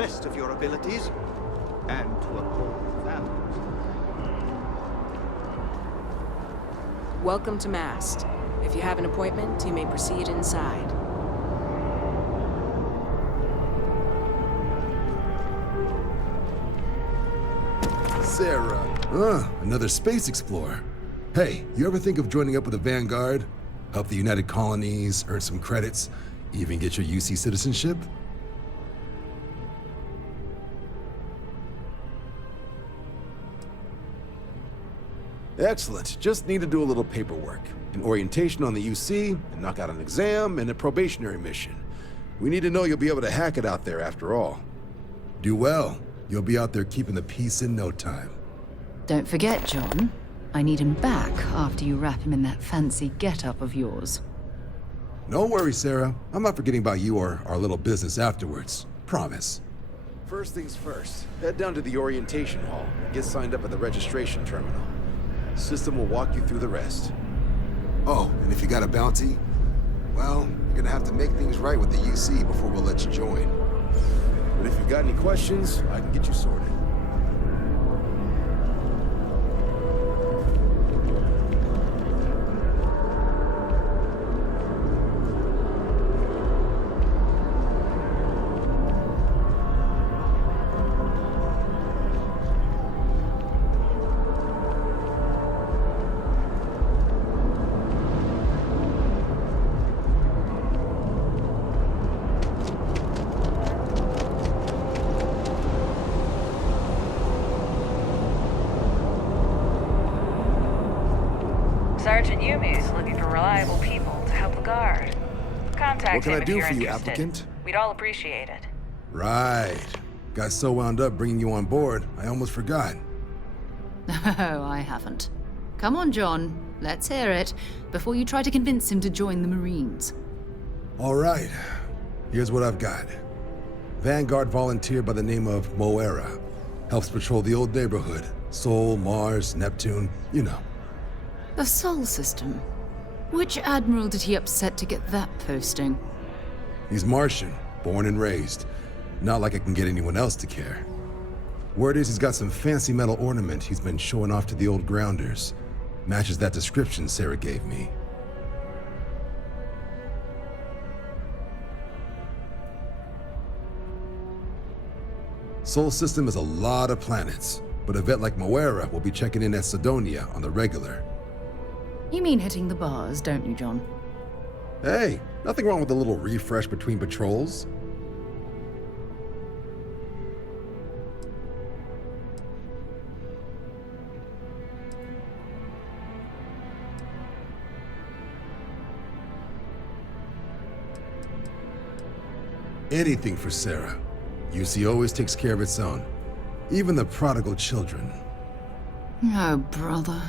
best of your abilities, and to uphold them. Welcome to Mast. If you have an appointment, you may proceed inside. Sarah. Another space explorer. Hey, you ever think of joining up with the Vanguard? Help the United Colonies, earn some credits, even get your UC citizenship? Excellent. Just need to do a little paperwork. An orientation on the UC, and knock out an exam, and a probationary mission. We need to know you'll be able to hack it out there after all. Do well. You'll be out there keeping the peace in no time. Don't forget, John. I need him back after you wrap him in that fancy get-up of yours. No worries, Sarah. I'm not forgetting about you or our little business afterwards. Promise. First things first, head down to the orientation hall and get signed up at the registration terminal. System will walk you through the rest. Oh, and if you got a bounty, well, you're gonna have to make things right with the UC before we'll let you join. But if you've got any questions, I can get you sorted. Sergeant Yumi's looking for reliable people to help the guard. Contact What can him I if do you're for you, interested. applicant? We'd all appreciate it. Right. Got so wound up bringing you on board, I almost forgot. Oh, I haven't. Come on, John. Let's hear it, before you try to convince him to join the Marines. All right. Here's what I've got. Vanguard volunteer by the name of Moira. Helps patrol the old neighborhood. Sol, Mars, Neptune, you know. The Sol system. Which admiral did he upset to get that posting? He's Martian, born and raised. Not like I can get anyone else to care. Word is he's got some fancy metal ornament he's been showing off to the old grounders. Matches that description Sarah gave me. Sol system is a lot of planets, but a vet like Moira will be checking in at Sidonia on the regular. You mean hitting the bars, don't you, John? Hey, nothing wrong with a little refresh between patrols. Anything for Sarah. UC always takes care of its own. Even the prodigal children. Oh, brother.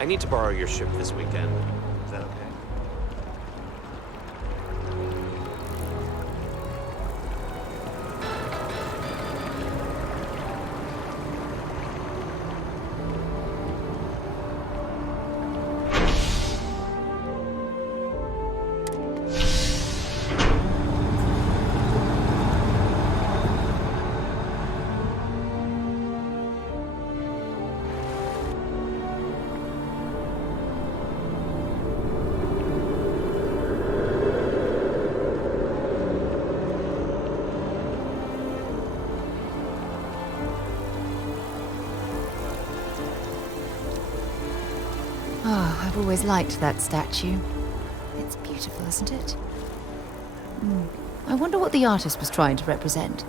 I need to borrow your ship this weekend. Is that okay? Oh, I've always liked that statue. It's beautiful, isn't it? I wonder what the artist was trying to represent.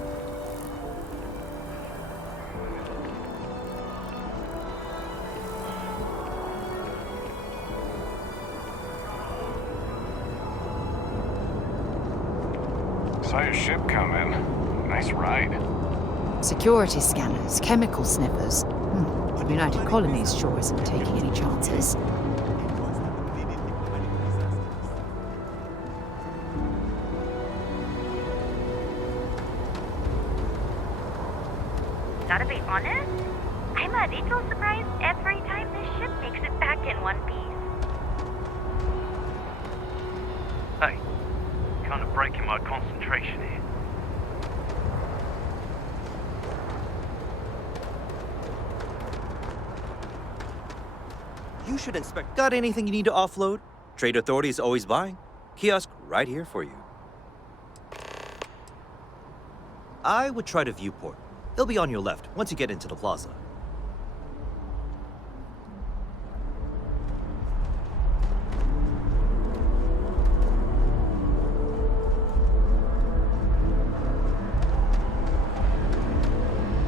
Saw your ship come in. Nice ride. Security scanners, chemical sniffers. United Colonies sure isn't taking any chances. Gotta be honest, I'm a little surprised every time this ship makes it back in one piece. Hey, kind of breaking my concentration here. You should inspect. Got anything you need to offload? Trade Authority is always buying. Kiosk right here for you. I would try to Viewport. It'll be on your left once you get into the plaza.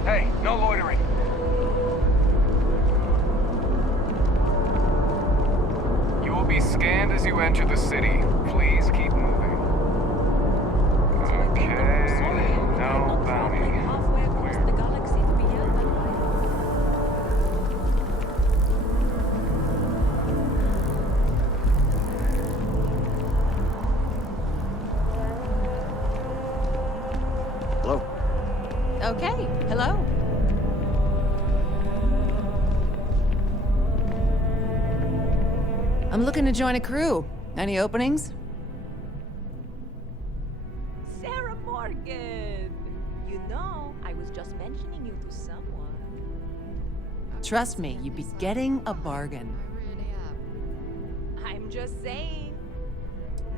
Hey, no loitering. You will be scanned as you enter the city. Please keep moving. Okay, no bounty. Hello. Okay, hello. I'm looking to join a crew. Any openings? Sarah Morgan! You know, I was just mentioning you to someone. Trust me, you'd be getting a bargain. I'm just saying.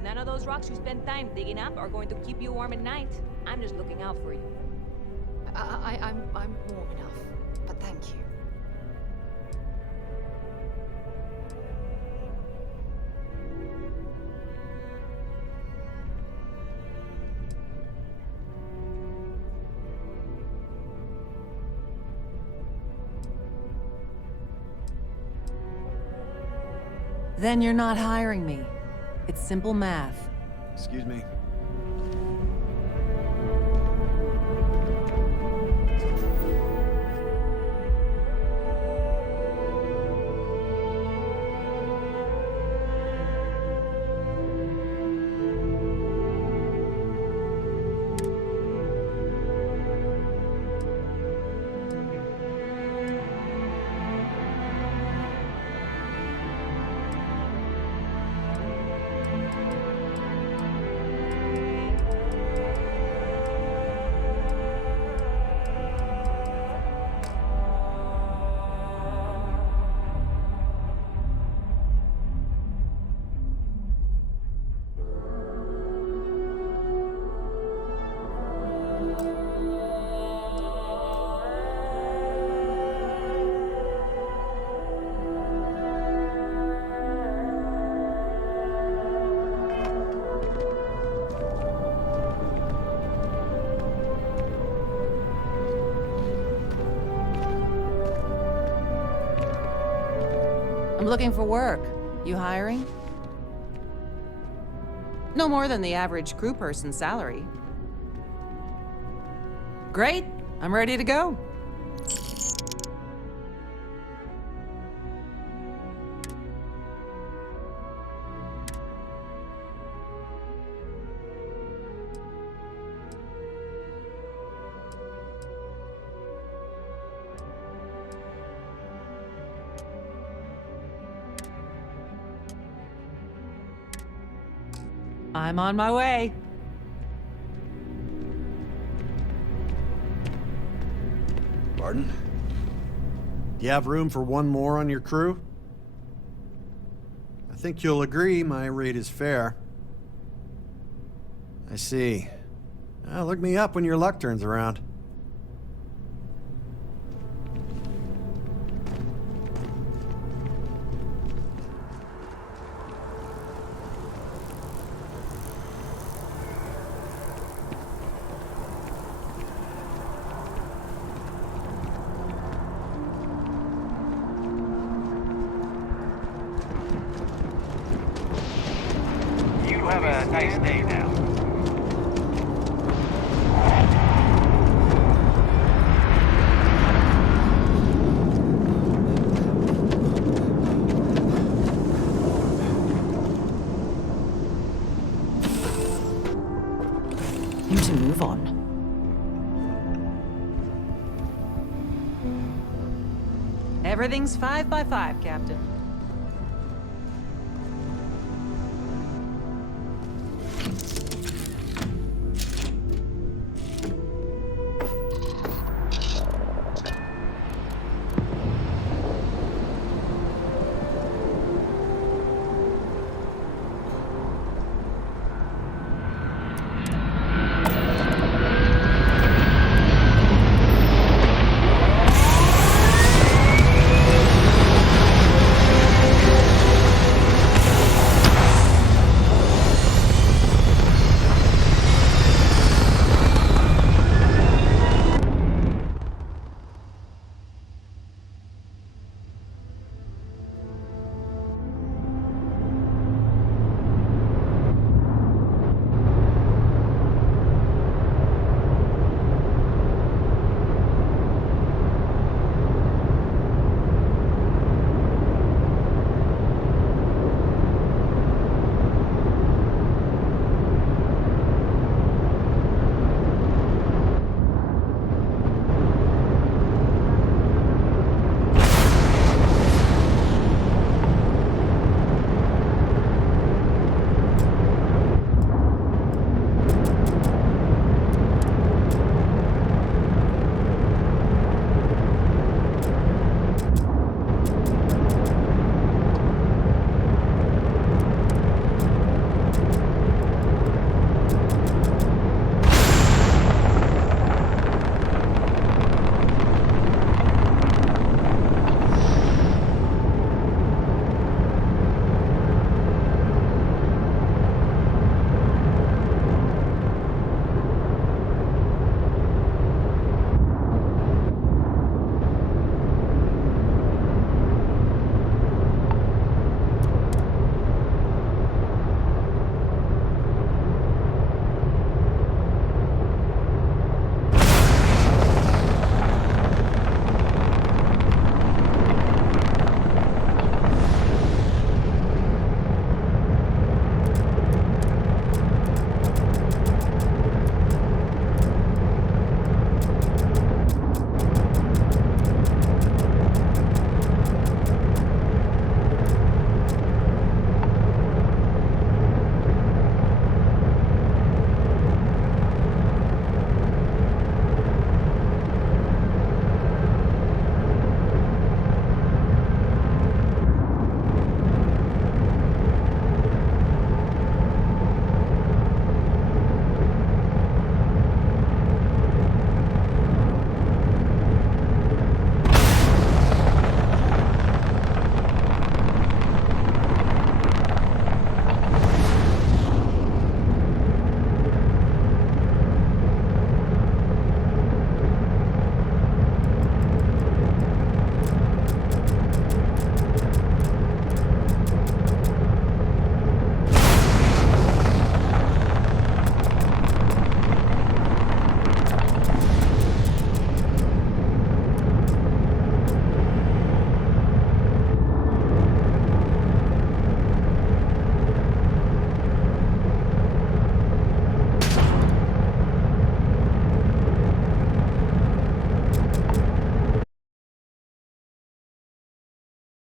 None of those rocks you spend time digging up are going to keep you warm at night. I'm just looking out for you. I'm warm enough, but thank you. Then you're not hiring me. It's simple math. Excuse me. I'm looking for work. You hiring? No more than the average crew person's salary. Great. I'm ready to go. I'm on my way. Pardon? Do you have room for one more on your crew? I think you'll agree my rate is fair. I see. Look me up when your luck turns around. You have a nice day now. You to move on. Everything's 5 by 5, Captain.